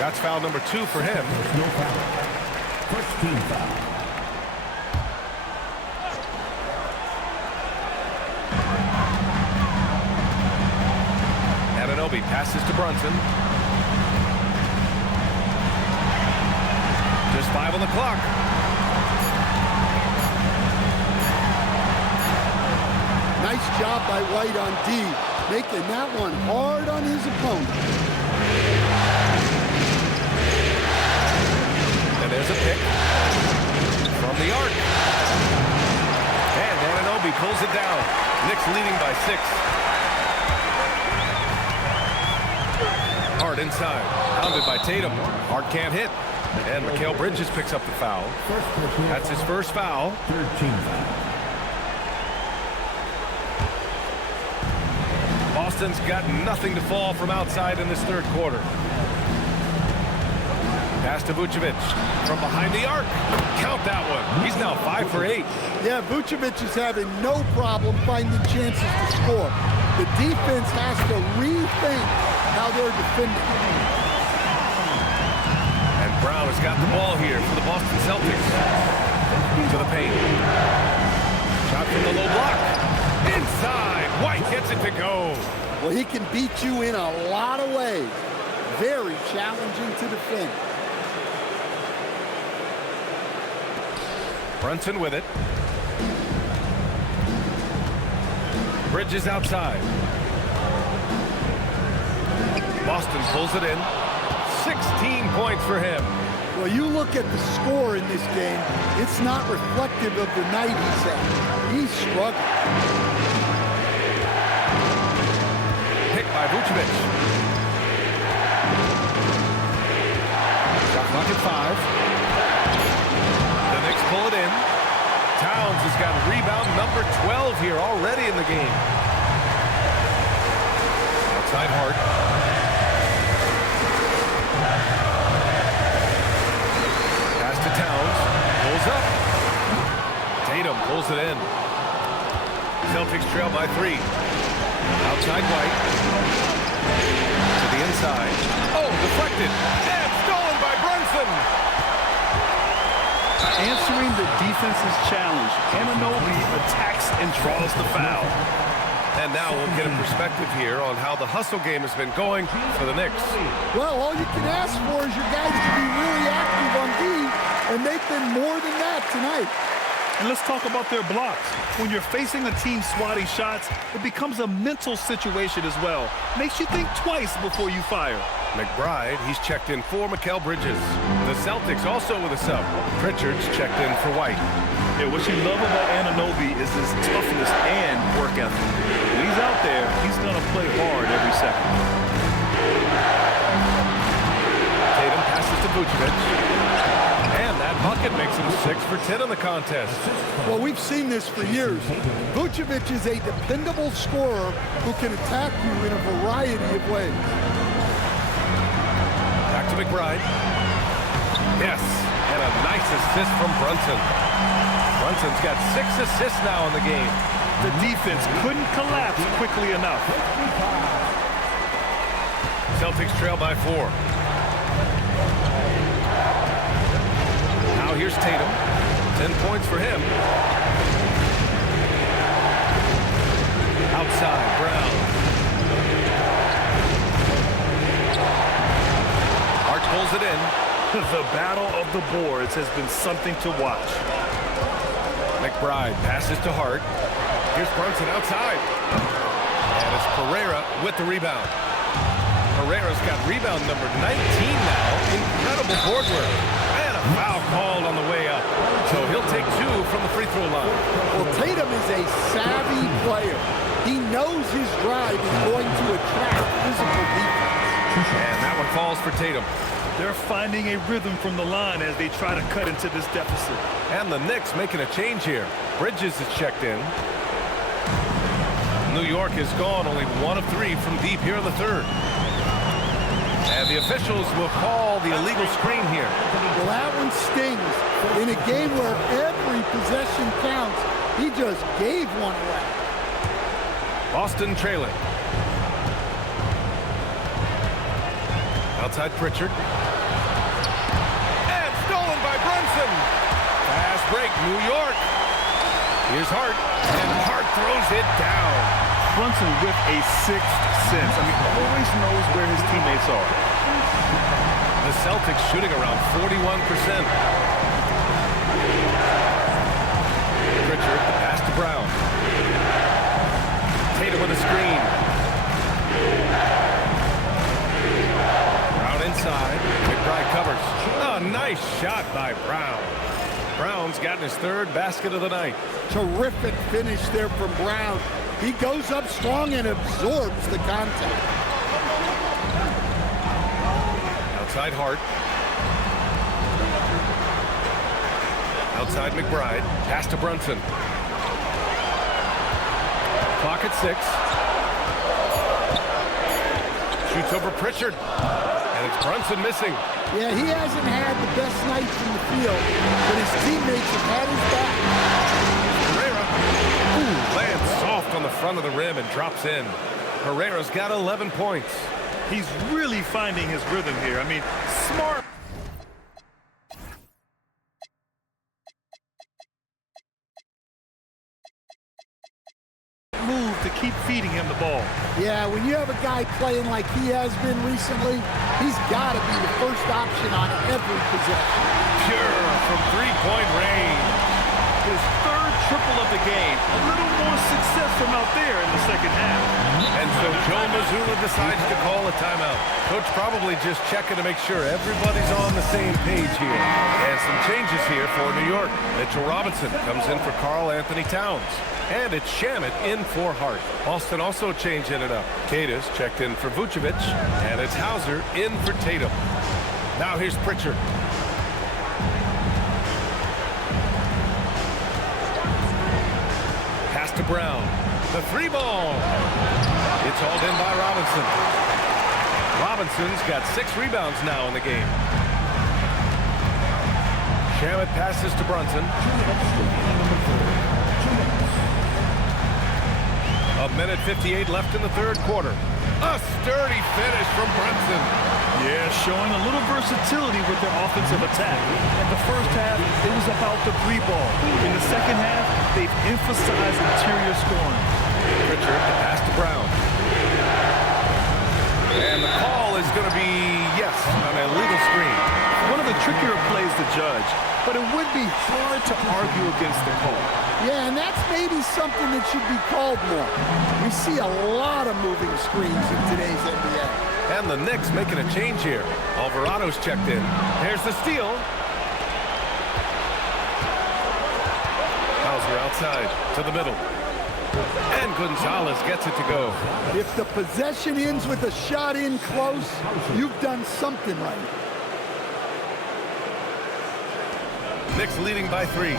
That's foul number 2 for him. No foul. First team foul. Anunoby passes to Brunson. Just 5 on the clock. Nice job by White on D, making that one hard on his opponent. And there's a pick from the arc. And Anunoby pulls it down. Knicks leading by 6. Hart inside. Pounded by Tatum. Hart can't hit. And Mikal Bridges picks up the foul. That's his first foul. 13. Boston's got nothing to fall from outside in this third quarter. Pass to Vucevic from behind the arc. Count that one. He's now 5 for 8. Yeah, Vucevic is having no problem finding chances to score. The defense has to rethink how they're defending. And Brown has got the ball here for the Boston Celtics. To the paint. Shot from the low block. Inside. White gets it to go. Well, he can beat you in a lot of ways. Very challenging to defend. Brunson with it. Bridges outside. Boston pulls it in. 16 points for him. Well, you look at the score in this game, it's not reflective of the night he's had. He's struggling. Picked by Vucevic. Shot clock at 5. The Knicks pull it in. Towns has got rebound number 12 here already in the game. Outside Hart. Pass to Towns. Pulls up. Tatum pulls it in. Celtics trail by 3. Outside White. To the inside. Oh, deflected. And stolen by Brunson. Answering the defense's challenge, Anunoby attacks and draws the foul. And now we'll get a perspective here on how the hustle game has been going for the Knicks. Well, all you can ask for is your guys to be really active on D, and they've been more than that tonight. And let's talk about their blocks. When you're facing a team swatting shots, it becomes a mental situation as well. Makes you think twice before you fire. McBride, he's checked in for Mikal Bridges. The Celtics also with a sub. Pritchard's checked in for White. Yeah, what you love about Anunoby is his toughness and work ethic. When he's out there, he's going to play hard every second. Tatum passes to Vucevic. And that bucket makes him 6 for 10 in the contest. Well, we've seen this for years. Vucevic is a dependable scorer who can attack you in a variety of ways. Back to McBride. Yes, and a nice assist from Brunson. Brunson's got 6 assists now in the game. The defense couldn't collapse quickly enough. Celtics trail by 4. Now here's Tatum. 10 points for him. Outside, Brown. Hart pulls it in. The battle of the boards has been something to watch. McBride passes to Hart. Here's Brunson outside. And it's Pereira with the rebound. Pereira's got rebound number 19 now. Incredible board work. And a foul called on the way up. So he'll take 2 from the free throw line. Well, Tatum is a savvy player. He knows his drive is going to attract physical defense. And that one falls for Tatum. They're finding a rhythm from the line as they try to cut into this deficit. And the Knicks making a change here. Bridges is checked in. New York has gone only 1 of 3 from deep here in the third. And the officials will call the illegal screen here. Well, that one stings. In a game where every possession counts, he just gave one away. Boston trailing. Outside Pritchard. And stolen by Brunson. Fast break, New York. Here's Hart. And Hart throws it down. Brunson with a 6th sense. I mean, always knows where his teammates are. The Celtics shooting around 41%. Pritchard, pass to Brown. Tatum with a screen. Brown inside. McBride covers. Oh, nice shot by Brown. Brown's gotten his 3rd basket of the night. Terrific finish there from Brown. He goes up strong and absorbs the contact. Outside Hart. Outside McBride. Pass to Brunson. Clock at 6. Shoots over Pritchard. And it's Brunson missing. Yeah, he hasn't had the best nights in the field, but his teammates have had his back. Herrera. Ooh, lands soft on the front of the rim and drops in. Herrera's got 11 points. He's really finding his rhythm here. I mean, smart. Move to keep feeding him the ball. Yeah, when you have a guy playing like he has been recently, he's got to be the first option on every possession. Pure from three-point range. His third triple of the game. A little more success from out there in the second half. And so Joe Mazzulla decides to call a timeout. Coach probably just checking to make sure everybody's on the same page here. And some changes here for New York. Mitchell Robinson comes in for Karl Anthony Towns. And it's Shamet in for Hart. Boston also changing it up. Kadish checked in for Vucevic. And it's Hauser in for Tatum. Now here's Pritchard. Pass to Brown. The three ball. It's hauled in by Robinson. Robinson's got 6 rebounds now in the game. Shamet passes to Brunson. A minute 58 left in the third quarter. A sturdy finish from Brunson. Yeah, showing a little versatility with their offensive attack. In the first half, it was about the three ball. In the second half, they've emphasized interior scoring. Pritchard, the pass to Brown. And the call is going to be, yes, an illegal screen. One of the trickier plays to judge, but it would be hard to argue against the call. Yeah, and that's maybe something that should be called more. We see a lot of moving screens in today's NBA. And the Knicks making a change here. Alvarado's checked in. There's the steal. Hauser outside to the middle. And Gonzalez gets it to go. If the possession ends with a shot in close, you've done something right. Knicks leading by 3.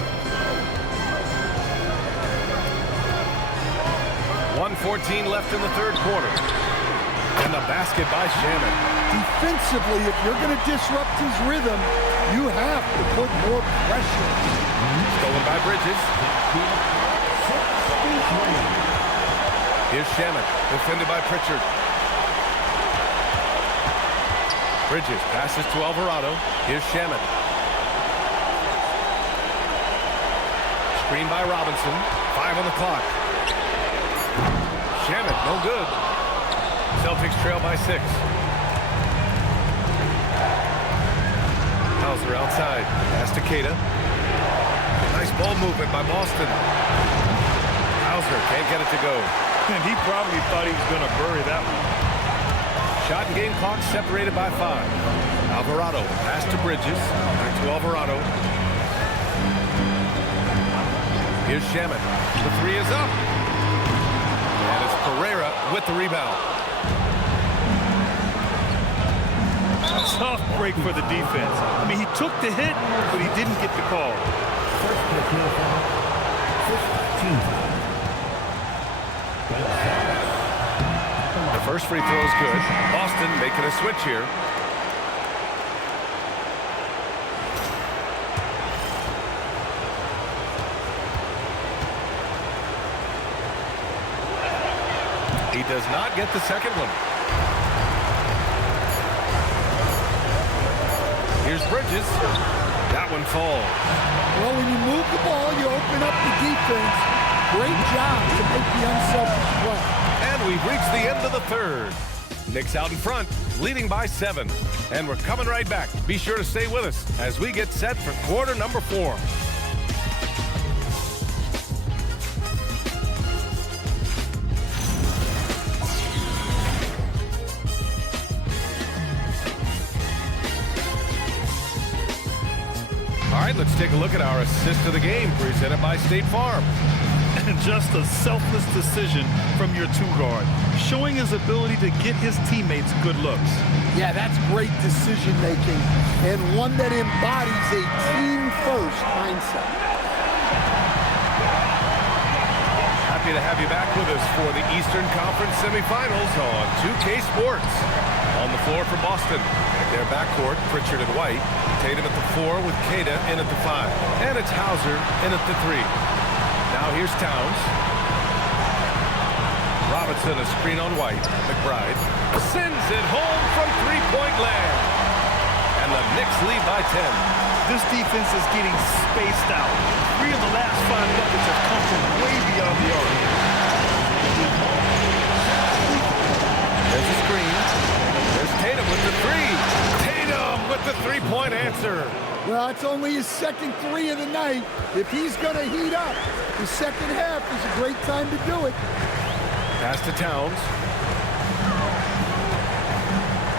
1:14 left in the third quarter. And the basket by Shamet. Defensively, if you're going to disrupt his rhythm, you have to put more pressure. Stolen by Bridges. Here's Shamet, defended by Pritchard. Bridges passes to Alvarado. Here's Shamet. Screen by Robinson. 5 on the clock. Shamet, no good. Celtics trail by 6. Hauser outside. Pass to Queta. Nice ball movement by Boston. Hauser can't get it to go. And he probably thought he was going to bury that one. Shot and game clock separated by 5. Alvarado, pass to Bridges. Back to Alvarado. Here's Shamet. The 3 is up. And it's Pereira with the rebound. Tough break for the defense. I mean, he took the hit, but he didn't get the call. The first free throw is good. Boston making a switch here. He does not get the second one. Here's Bridges. That one falls. Well, when you move the ball, you open up the defense. Great job to make the unselfish play. And we've reached the end of the third. Knicks out in front, leading by 7. And we're coming right back. Be sure to stay with us as we get set for quarter number 4. All right, let's take a look at our assist of the game presented by State Farm. And just a selfless decision from your two-guard, showing his ability to get his teammates good looks. Yeah, that's great decision-making, and one that embodies a team-first mindset. Happy to have you back with us for the Eastern Conference semifinals on 2K Sports. On the floor for Boston, their backcourt, Pritchard and White. Tatum at the 4 with Kada in at the 5. And it's Hauser in at the 3. Now here's Towns. Robinson, a screen on White. McBride sends it home from three-point land. And the Knicks lead by 10. This defense is getting spaced out. 3 of the last 5 buckets have come from way beyond the arc. There's a screen. There's Tatum with the 3. Tatum with the three-point answer. Well, it's only his second 3 of the night. If he's going to heat up, the second half is a great time to do it. Pass to Towns.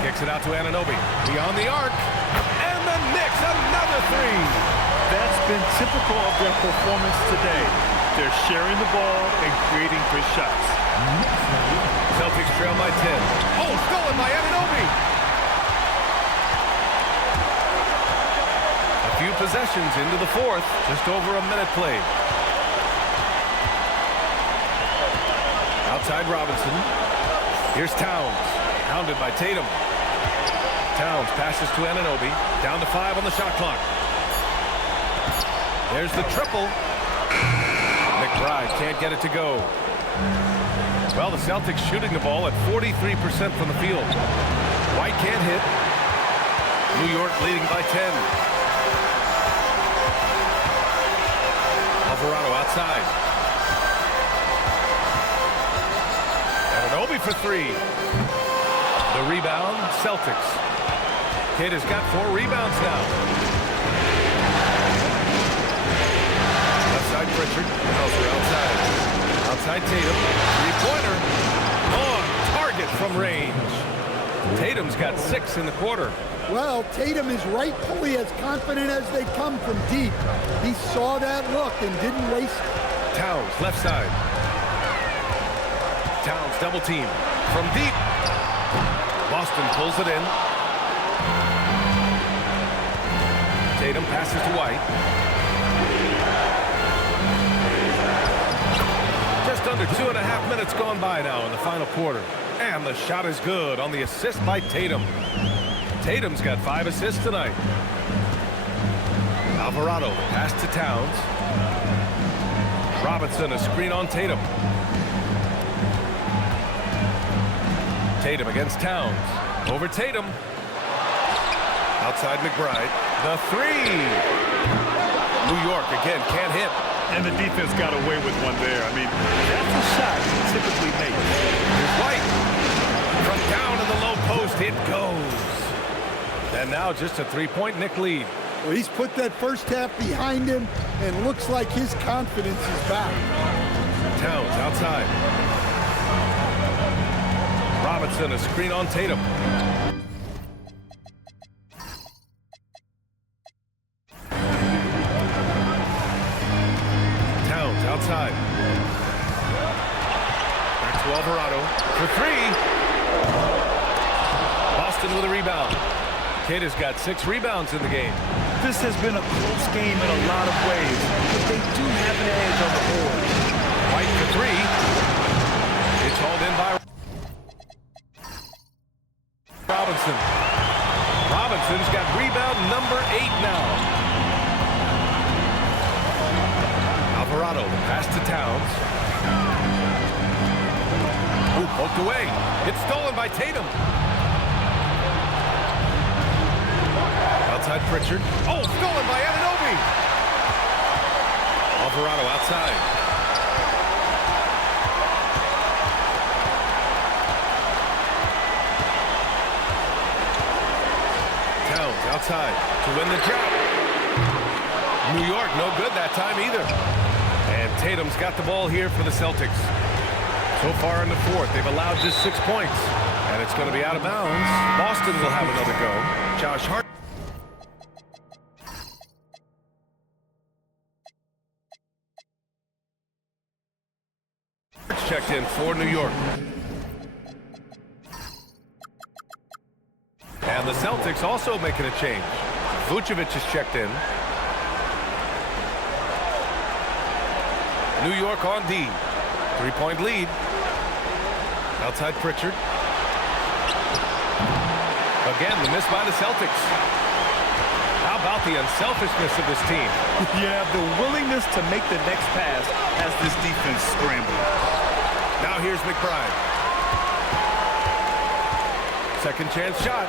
Kicks it out to Anunoby. Beyond the arc. And the Knicks, another 3. That's been typical of their performance today. They're sharing the ball and creating good shots. Celtics trail by 10. Oh, stolen by Anunoby. A few possessions into the 4th. Just over a minute played. Outside Robinson. Here's Towns. Hounded by Tatum. Towns passes to Anunoby. Down to 5 on the shot clock. There's the triple. McBride can't get it to go. Well, the Celtics shooting the ball at 43% from the field. White can't hit. New York leading by 10. Alvarado outside. Anunoby for 3. The rebound, Celtics. Kid has got 4 rebounds now. Left side Pritchard. Hauser outside. Outside Tatum. Three-pointer. On target from range. Tatum's got 6 in the quarter. Well, Tatum is rightfully as confident as they come from deep. He saw that look and didn't waste it. Towns, left side. Towns double team. From deep. Boston pulls it in. Tatum passes to White. Just under 2.5 minutes gone by now in the final quarter. And the shot is good on the assist by Tatum. Tatum's got 5 assists tonight. Alvarado, the pass to Towns. Robinson, a screen on Tatum. Tatum against Towns. Over Tatum. Outside McBride. The 3. New York again can't hit. And the defense got away with one there. I mean, that's a shot you typically make. Here's White. From down in the low post, it goes. And now just a 3-point Knick lead. Well, he's put that first half behind him, and looks like his confidence is back. Towns outside. Robinson, a screen on Tatum. Towns outside. Back to Alvarado for 3. Boston with a rebound. Kada's got 6 rebounds in the game. This has been a close game in a lot of ways, but they do have an edge on the board. White for 3. It's hauled in by Robinson. Robinson's got rebound number 8 now. Alvarado, the pass to Towns. Ooh, poked away. It's stolen by Tatum. Outside Pritchard. Oh, stolen by Anunoby. Alvarado outside. Towns outside to win the drop. New York no good that time either. And Tatum's got the ball here for the Celtics. So far in the 4th, they've allowed just 6 points. And it's going to be out of bounds. Boston will have another go. Josh Hart. checked in for New York. And the Celtics also making a change. Vucevic is checked in. New York on D. 3-point lead. Outside Pritchard. Again, the miss by the Celtics. How about the unselfishness of this team? Yeah, the willingness to make the next pass has this defense scrambling. Now here's McBride. Second chance shot.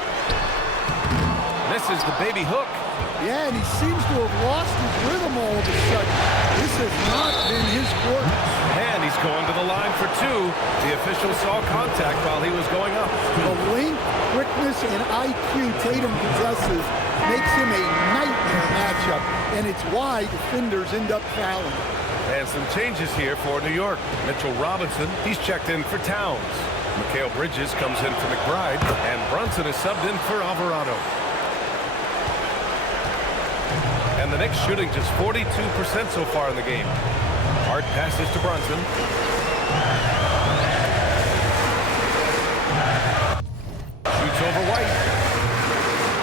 Misses the baby hook. Yeah, and he seems to have lost his rhythm all of a sudden. This has not been his quarter. And he's going to the line for two. The official saw contact while he was going up. The length, quickness, and IQ Tatum possesses makes him a nightmare matchup, and it's why defenders end up fouling. And some changes here for New York. Mitchell Robinson, he's checked in for Towns. Mikal Bridges comes in for McBride, and Brunson is subbed in for Alvarado. And the Knicks shooting just 42% so far in the game. Hart passes to Brunson. Shoots over White.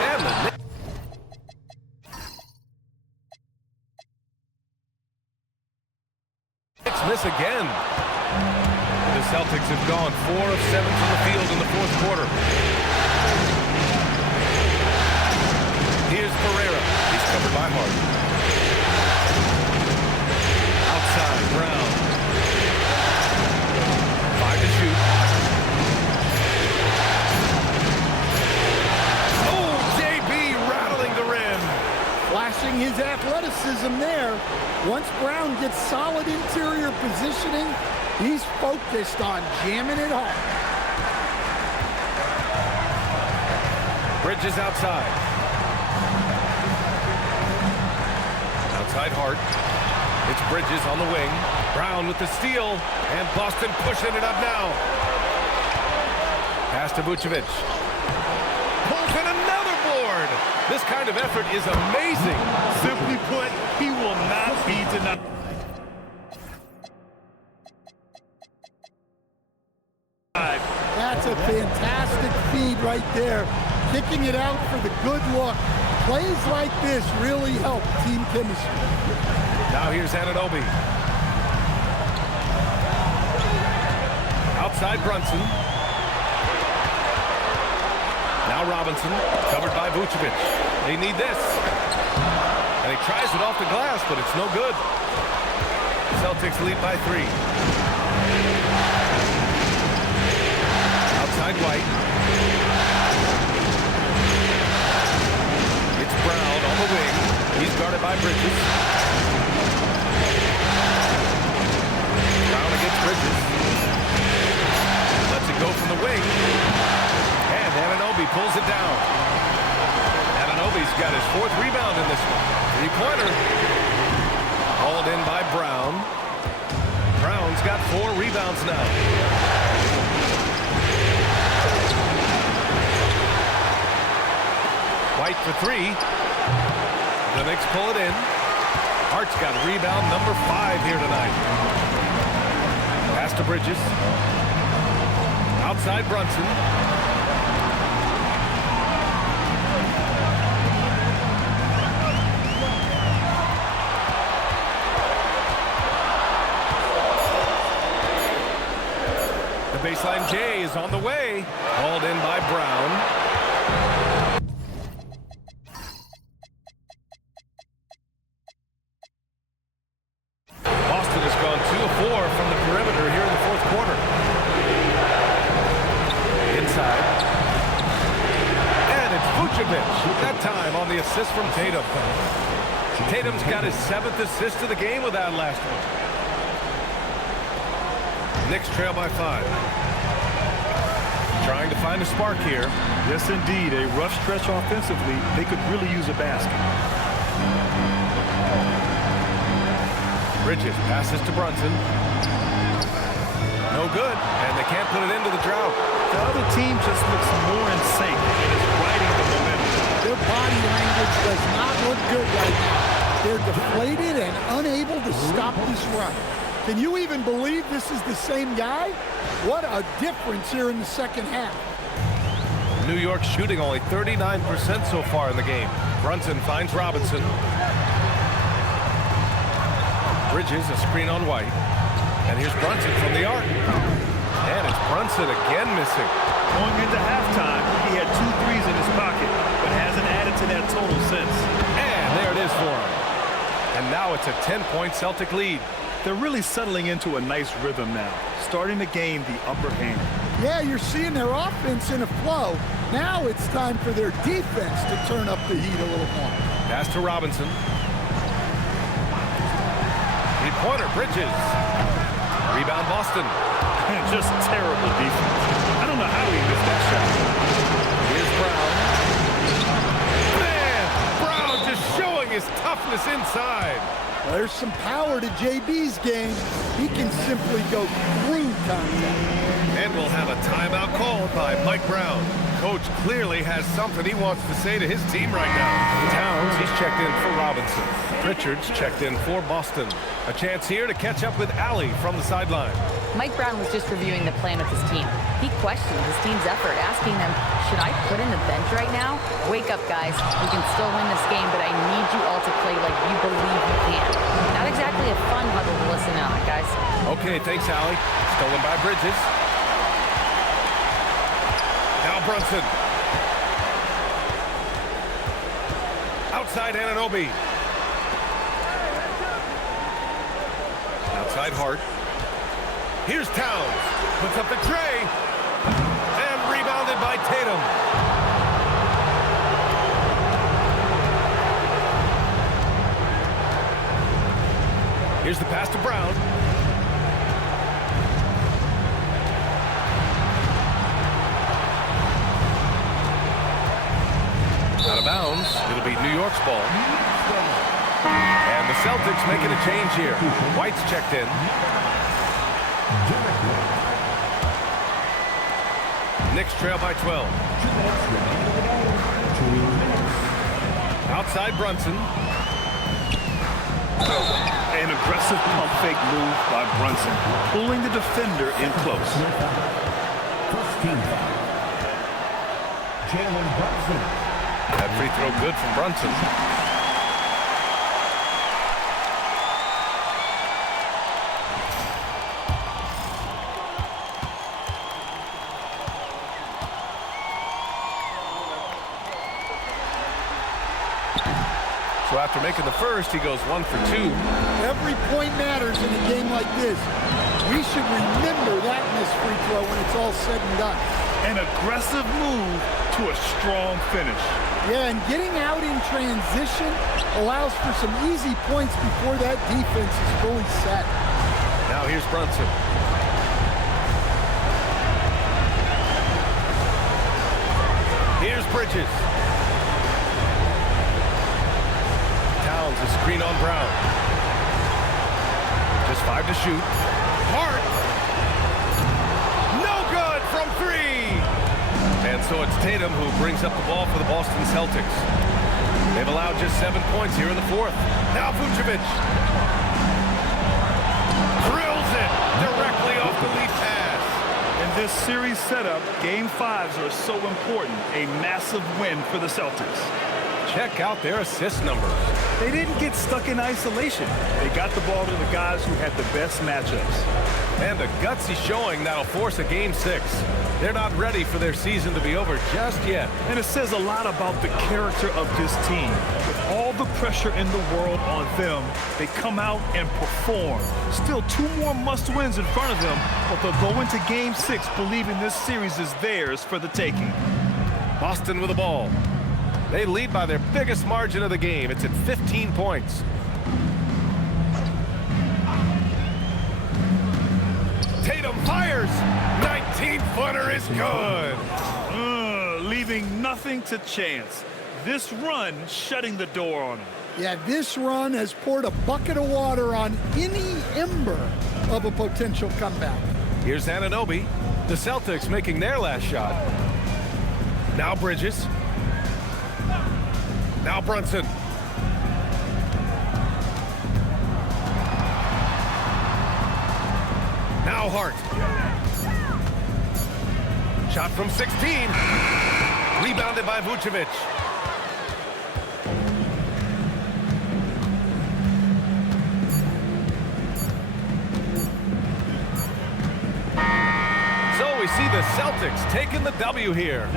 And the Knicks miss again. The Celtics have gone 4 of 7 from the field in the fourth quarter. Here's Pereira. He's covered by Hart. Outside, Brown. 5 to shoot. Oh, JB rattling the rim. Flashing his athleticism there. Once Brown gets solid interior positioning, he's focused on jamming it home. Bridges outside. Outside Hart. It's Bridges on the wing. Brown with the steal. And Boston pushing it up now. Pass to Vucevic. Pulls in another board. This kind of effort is amazing. Simply put, he will not be denied. That's a fantastic feed right there. Kicking it out for the good look. Plays like this really help team chemistry. Now here's Anunoby. Outside Brunson. Now Robinson, covered by Vucevic. They need this. And he tries it off the glass, but it's no good. Celtics lead by 3. Outside White. It's Brown on the wing. He's guarded by Bridges. Brown against Bridges. Lets it go from the wing. And Anunoby pulls it down. Anunoby's got his 4th rebound in this one. 3-pointer. Hauled in by Brown. Brown's got 4 rebounds now. White for 3. The Knicks pull it in. Hart's got rebound number 5 here tonight. Pass to Bridges. Outside Brunson. The baseline J is on the way. Hauled in by Brown. Boston has gone 2 of 4 from the perimeter here in the fourth quarter. Inside. And it's Vucevic. That time on the assist from Tatum. Tatum's got his 7th assist of the game with that last one. Knicks trail by 5. Trying to find a spark here. Yes, indeed. A rough stretch offensively. They could really use a basket. Bridges passes to Brunson. No good, and they can't put it into the drought. The other team just looks more in sync and is riding the momentum. Their body language does not look good right now. They're deflated and unable to stop this run. Can you even believe this is the same guy? What a difference here in the second half. New York shooting only 39% so far in the game. Brunson finds Robinson. Bridges, a screen on White. And here's Brunson from the arc. And it's Brunson again missing. Going into halftime, he had 2 threes in his pocket, but hasn't added to that total since. And there it is for him. And now it's a 10-point Celtic lead. They're really settling into a nice rhythm now, starting to gain the upper hand. Yeah, you're seeing their offense in a flow. Now it's time for their defense to turn up the heat a little more. Pass to Robinson. Three-pointer, Bridges. Rebound, Boston. Just terrible defense. I don't know how he missed that shot. Here's Brown. Man, Brown just showing his toughness inside. There's some power to JB's game. He can simply go through contact. And we'll have a timeout called by Mike Brown. Coach clearly has something he wants to say to his team right now. Towns, he's checked in for Robinson. Richards checked in for Boston. A chance here to catch up with Allie from the sideline. Mike Brown was just reviewing the plan with his team. He questioned his team's effort, asking them, should I put in the bench right now? Wake up, guys. We can still win this game, but I need you all to play like you believe you can. Not exactly a fun huddle to listen out, guys. Okay, thanks, Allie. Stolen by Bridges. Now Brunson. Outside Anunoby. Outside Hart. Here's Towns. Puts up the tray. And rebounded by Tatum. Here's the pass to Brown. Out of bounds. It'll be New York's ball. And the Celtics making a change here. White's checked in. Knicks trail by 12. Outside Brunson. An aggressive pump fake move by Brunson, pulling the defender in close. First team foul. Jalen Brunson. That free throw good from Brunson. So after making the first, he goes 1 for 2. Every point matters in a game like this. We should remember that missed free throw when it's all said and done. An aggressive move to a strong finish. Yeah, and getting out in transition allows for some easy points before that defense is fully set. Now here's Brunson. Here's Bridges. Towns, a screen on Brown. Just 5 to shoot. Hart. No good from 3. And so it's Tatum who brings up the ball for the Boston Celtics. They've allowed just 7 points here in the 4th. Now Vucevic. Drills it directly off the lead pass. In this series setup, Game 5s are so important. A massive win for the Celtics. Check out their assist numbers. They didn't get stuck in isolation. They got the ball to the guys who had the best matchups. And the gutsy showing that'll force a Game 6. They're not ready for their season to be over just yet. And it says a lot about the character of this team. With all the pressure in the world on them, they come out and perform. Still 2 more must-wins in front of them, but they'll go into Game 6 believing this series is theirs for the taking. Boston with the ball. They lead by their biggest margin of the game. It's at 15 points. Tatum fires. 19-footer is good. Leaving nothing to chance. This run shutting the door on him. Yeah, this run has poured a bucket of water on any ember of a potential comeback. Here's Anunoby. The Celtics making their last shot. Now Bridges. Now Brunson. And Hart. Shot from 16. Rebounded by Vucevic. So we see the Celtics taking the W here.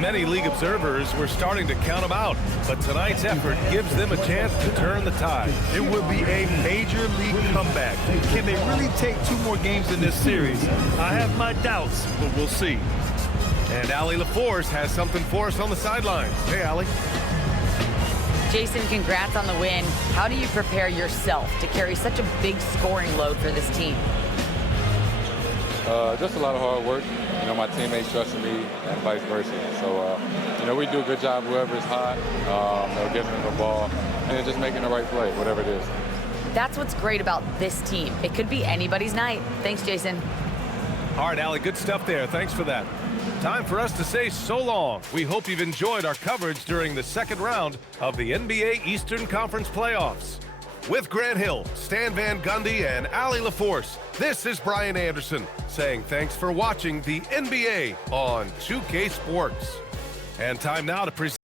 Many league observers were starting to count them out, but tonight's effort gives them a chance to turn the tide. It would be a major league comeback. Can they really take 2 more games in this series? I have my doubts, but we'll see. And Allie LaForce has something for us on the sidelines. Hey, Allie. Jason, congrats on the win. How do you prepare yourself to carry such a big scoring load for this team? Just a lot of hard work. You know, my teammates trusting me and vice versa. So, you know, we do a good job whoever's hot, getting them the ball, and just making the right play, whatever it is. That's what's great about this team. It could be anybody's night. Thanks, Jason. All right, Allie, good stuff there. Thanks for that. Time for us to say so long. We hope you've enjoyed our coverage during the second round of the NBA Eastern Conference playoffs. With Grant Hill, Stan Van Gundy, and Allie LaForce, this is Brian Anderson saying thanks for watching the NBA on 2K Sports. And time now to present